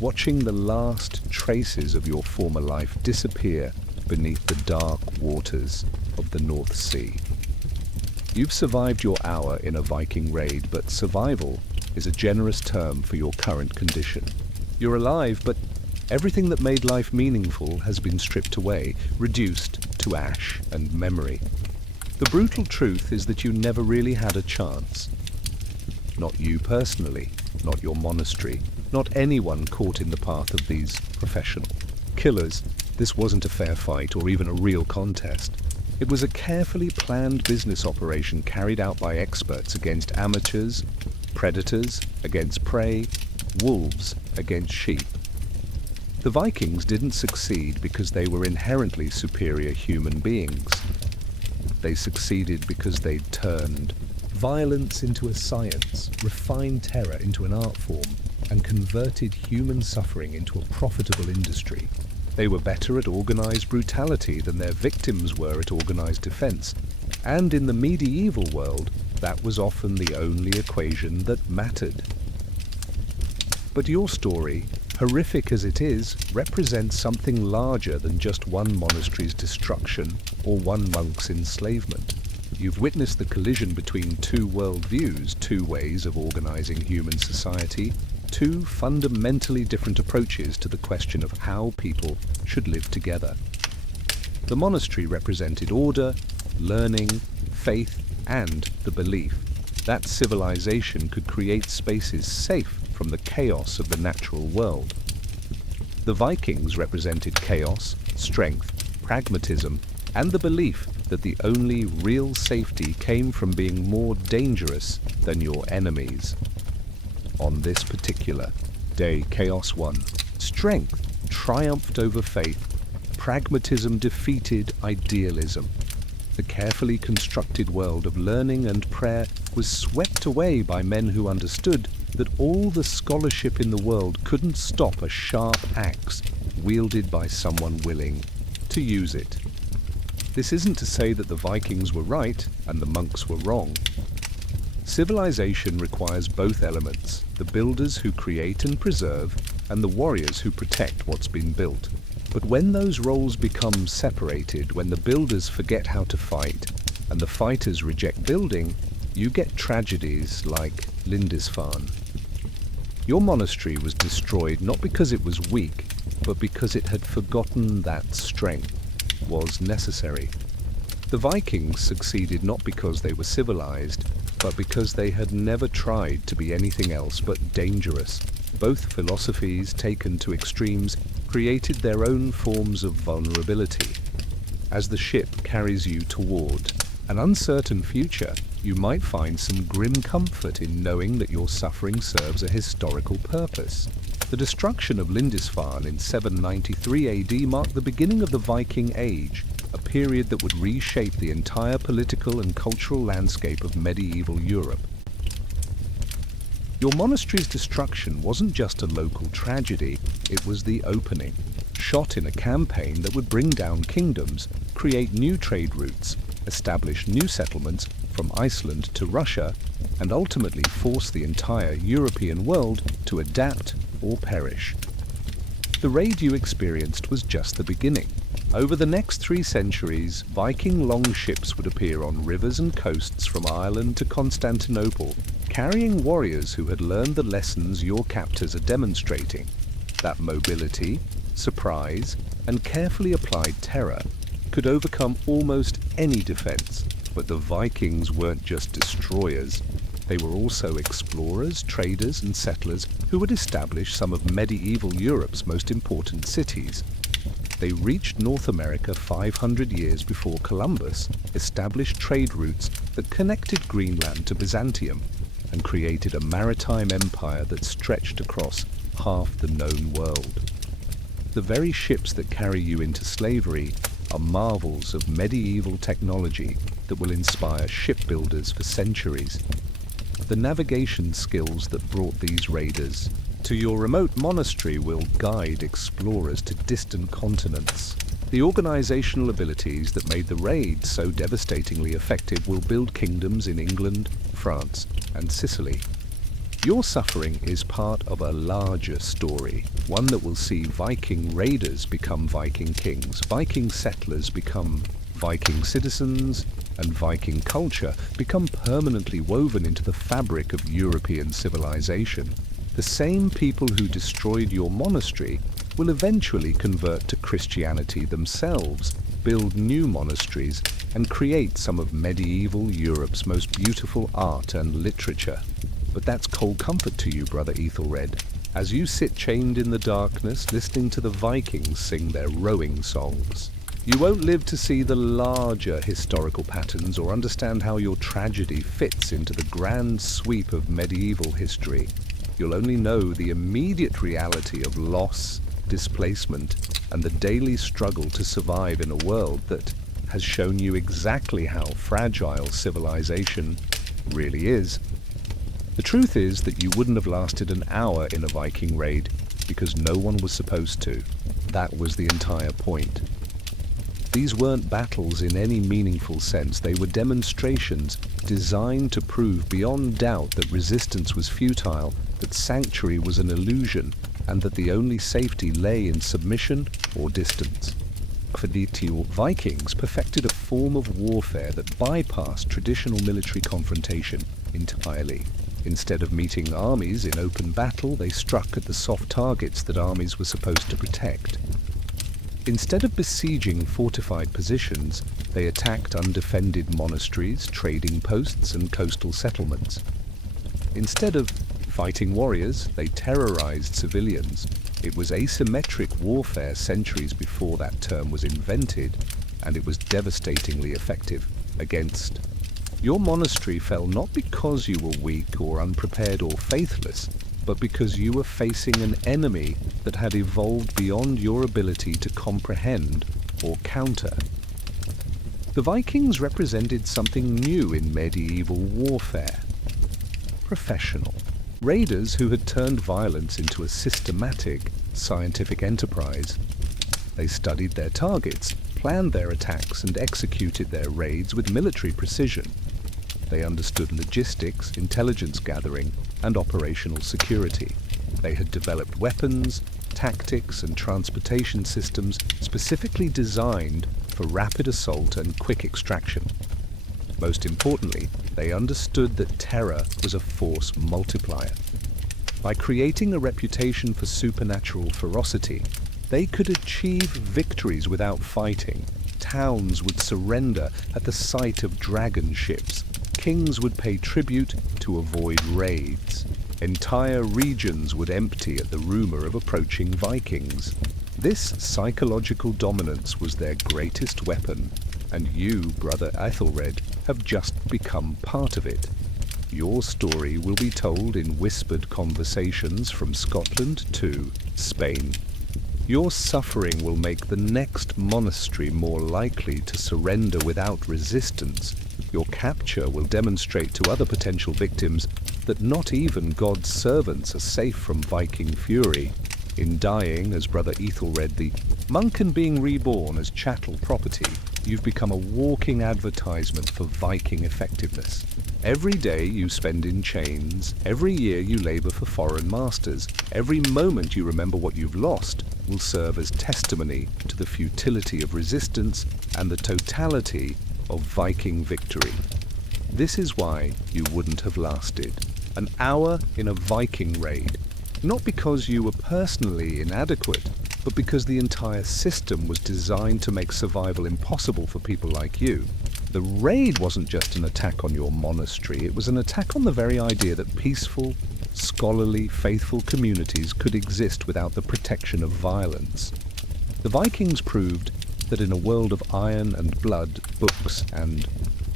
watching the last traces of your former life disappear beneath the dark waters of the North Sea. You've survived your hour in a Viking raid, but survival is a generous term for your current condition. You're alive, but everything that made life meaningful has been stripped away, reduced to ash and memory. The brutal truth is that you never really had a chance. Not you personally, not your monastery, not anyone caught in the path of these professional killers. This wasn't a fair fight or even a real contest. It was a carefully planned business operation carried out by experts against amateurs, predators against prey, wolves against sheep. The Vikings didn't succeed because they were inherently superior human beings. They succeeded because they'd turned violence into a science, refined terror into an art form, and converted human suffering into a profitable industry. They were better at organized brutality than their victims were at organized defense, and in the medieval world, that was often the only equation that mattered. But your story, horrific as it is, represents something larger than just one monastery's destruction or one monk's enslavement. You've witnessed the collision between two worldviews, two ways of organizing human society, two fundamentally different approaches to the question of how people should live together. The monastery represented order, learning, faith, and the belief that civilization could create spaces safe from the chaos of the natural world. The Vikings represented chaos, strength, pragmatism, and the belief that the only real safety came from being more dangerous than your enemies. On this particular day, Chaos won. Strength triumphed over faith. Pragmatism defeated idealism. The carefully constructed world of learning and prayer was swept away by men who understood that all the scholarship in the world couldn't stop a sharp axe wielded by someone willing to use it. This isn't to say that the Vikings were right and the monks were wrong. Civilization requires both elements, the builders who create and preserve, and the warriors who protect what's been built. But when those roles become separated, when the builders forget how to fight, and the fighters reject building, you get tragedies like Lindisfarne. Your monastery was destroyed not because it was weak, but because it had forgotten that strength was necessary. The Vikings succeeded not because they were civilized, but because they had never tried to be anything else but dangerous. Both philosophies, taken to extremes, created their own forms of vulnerability. as the ship carries you toward an uncertain future, you might find some grim comfort in knowing that your suffering serves a historical purpose. The destruction of Lindisfarne in 793 AD marked the beginning of the Viking Age, a period that would reshape the entire political and cultural landscape of medieval Europe. Your monastery's destruction wasn't just a local tragedy, it was the opening, shot in a campaign that would bring down kingdoms, create new trade routes, establish new settlements from Iceland to Russia, and ultimately force the entire European world to adapt or perish. The raid you experienced was just the beginning. Over the next 3 centuries, Viking longships would appear on rivers and coasts from Ireland to Constantinople, carrying warriors who had learned the lessons your captors are demonstrating. That mobility, surprise, and carefully applied terror could overcome almost any defense. But the Vikings weren't just destroyers. They were also explorers, traders, and settlers who would establish some of medieval Europe's most important cities. They reached North America 500 years before Columbus, established trade routes that connected Greenland to Byzantium, and created a maritime empire that stretched across half the known world. The very ships that carry you into slavery are marvels of medieval technology that will inspire shipbuilders for centuries. The navigation skills that brought these raiders to your remote monastery will guide explorers to distant continents. The organizational abilities that made the raid so devastatingly effective will build kingdoms in England, France, and Sicily. Your suffering is part of a larger story, one that will see Viking raiders become Viking kings, Viking settlers become Viking citizens, and Viking culture become permanently woven into the fabric of European civilization. The same people who destroyed your monastery will eventually convert to Christianity themselves, build new monasteries, and create some of medieval Europe's most beautiful art and literature. But that's cold comfort to you, Brother Ethelred, as you sit chained in the darkness listening to the Vikings sing their rowing songs. You won't live to see the larger historical patterns or understand how your tragedy fits into the grand sweep of medieval history. You'll only know the immediate reality of loss, displacement, and the daily struggle to survive in a world that has shown you exactly how fragile civilization really is. The truth is that you wouldn't have lasted an hour in a Viking raid because no one was supposed to. That was the entire point. These weren't battles in any meaningful sense. They were demonstrations designed to prove beyond doubt that resistance was futile, that sanctuary was an illusion, and that the only safety lay in submission or distance. The Vikings perfected a form of warfare that bypassed traditional military confrontation entirely. Instead of meeting armies in open battle, they struck at the soft targets that armies were supposed to protect. Instead of besieging fortified positions, they attacked undefended monasteries, trading posts, and coastal settlements. Instead of fighting warriors, they terrorized civilians. It was asymmetric warfare centuries before that term was invented, and it was devastatingly effective against. Your monastery fell not because you were weak or unprepared or faithless, but because you were facing an enemy that had evolved beyond your ability to comprehend or counter. The Vikings represented something new in medieval warfare. Professional. Raiders who had turned violence into a systematic, scientific enterprise. They studied their targets, planned their attacks, and executed their raids with military precision. They understood logistics, intelligence gathering, and operational security. They had developed weapons, tactics, and transportation systems specifically designed for rapid assault and quick extraction. Most importantly, they understood that terror was a force multiplier. By creating a reputation for supernatural ferocity, they could achieve victories without fighting. Towns would surrender at the sight of dragon ships. Kings would pay tribute to avoid raids. Entire regions would empty at the rumor of approaching Vikings. This psychological dominance was their greatest weapon, and you, Brother Ethelred, have just become part of it. Your story will be told in whispered conversations from Scotland to Spain. Your suffering will make the next monastery more likely to surrender without resistance. Your capture will demonstrate to other potential victims that not even God's servants are safe from Viking fury. In dying as Brother Ethelred the monk and being reborn as chattel property, you've become a walking advertisement for Viking effectiveness. Every day you spend in chains, every year you labor for foreign masters, every moment you remember what you've lost will serve as testimony to the futility of resistance and the totality of Viking victory. This is why you wouldn't have lasted an hour in a Viking raid, not because you were personally inadequate, but because the entire system was designed to make survival impossible for people like you. The raid wasn't just an attack on your monastery, it was an attack on the very idea that peaceful, scholarly, faithful communities could exist without the protection of violence. The Vikings proved that in a world of iron and blood, books and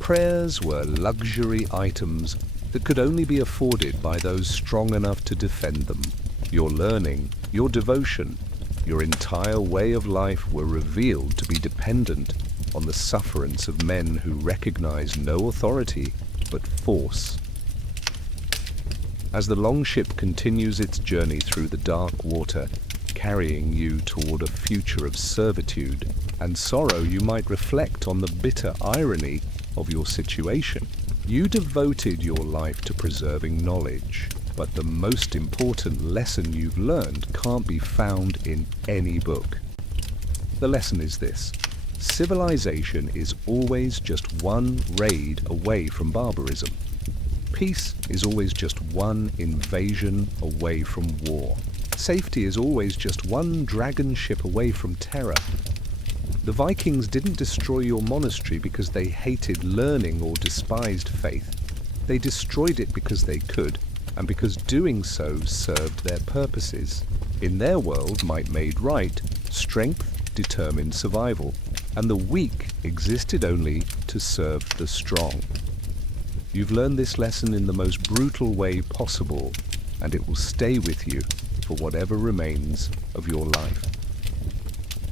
prayers were luxury items that could only be afforded by those strong enough to defend them. Your learning, your devotion, your entire way of life were revealed to be dependent on the sufferance of men who recognize no authority but force. As the longship continues its journey through the dark water, carrying you toward a future of servitude and sorrow, you might reflect on the bitter irony of your situation. You devoted your life to preserving knowledge, but the most important lesson you've learned can't be found in any book. The lesson is this: civilization is always just one raid away from barbarism. Peace is always just one invasion away from war. Safety is always just one dragon ship away from terror. The Vikings didn't destroy your monastery because they hated learning or despised faith. They destroyed it because they could, and because doing so served their purposes. In their world, might made right, strength determined survival, and the weak existed only to serve the strong. You've learned this lesson in the most brutal way possible, and it will stay with you for whatever remains of your life.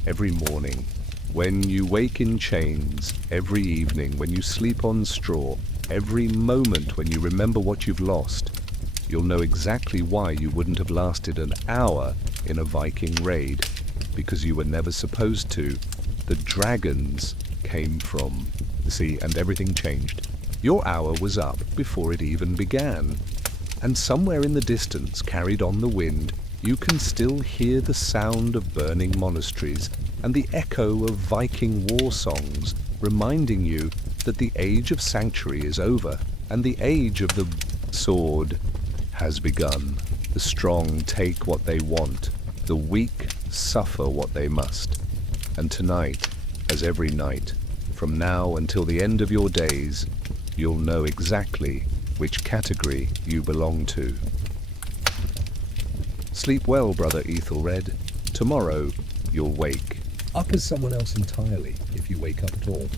Every morning, when you wake in chains, every evening when you sleep on straw, every moment when you remember what you've lost, you'll know exactly why you wouldn't have lasted an hour in a Viking raid, because you were never supposed to. The dragons came from the sea, and everything changed. Your hour was up before it even began, and somewhere in the distance, carried on the wind, you can still hear the sound of burning monasteries and the echo of Viking war songs, reminding you that the age of sanctuary is over and the age of the sword has begun. The strong take what they want, the weak suffer what they must. And tonight, as every night, from now until the end of your days, you'll know exactly which category you belong to. Sleep well, Brother Ethelred. Tomorrow, you'll wake. Up as someone else entirely, if you wake up at all.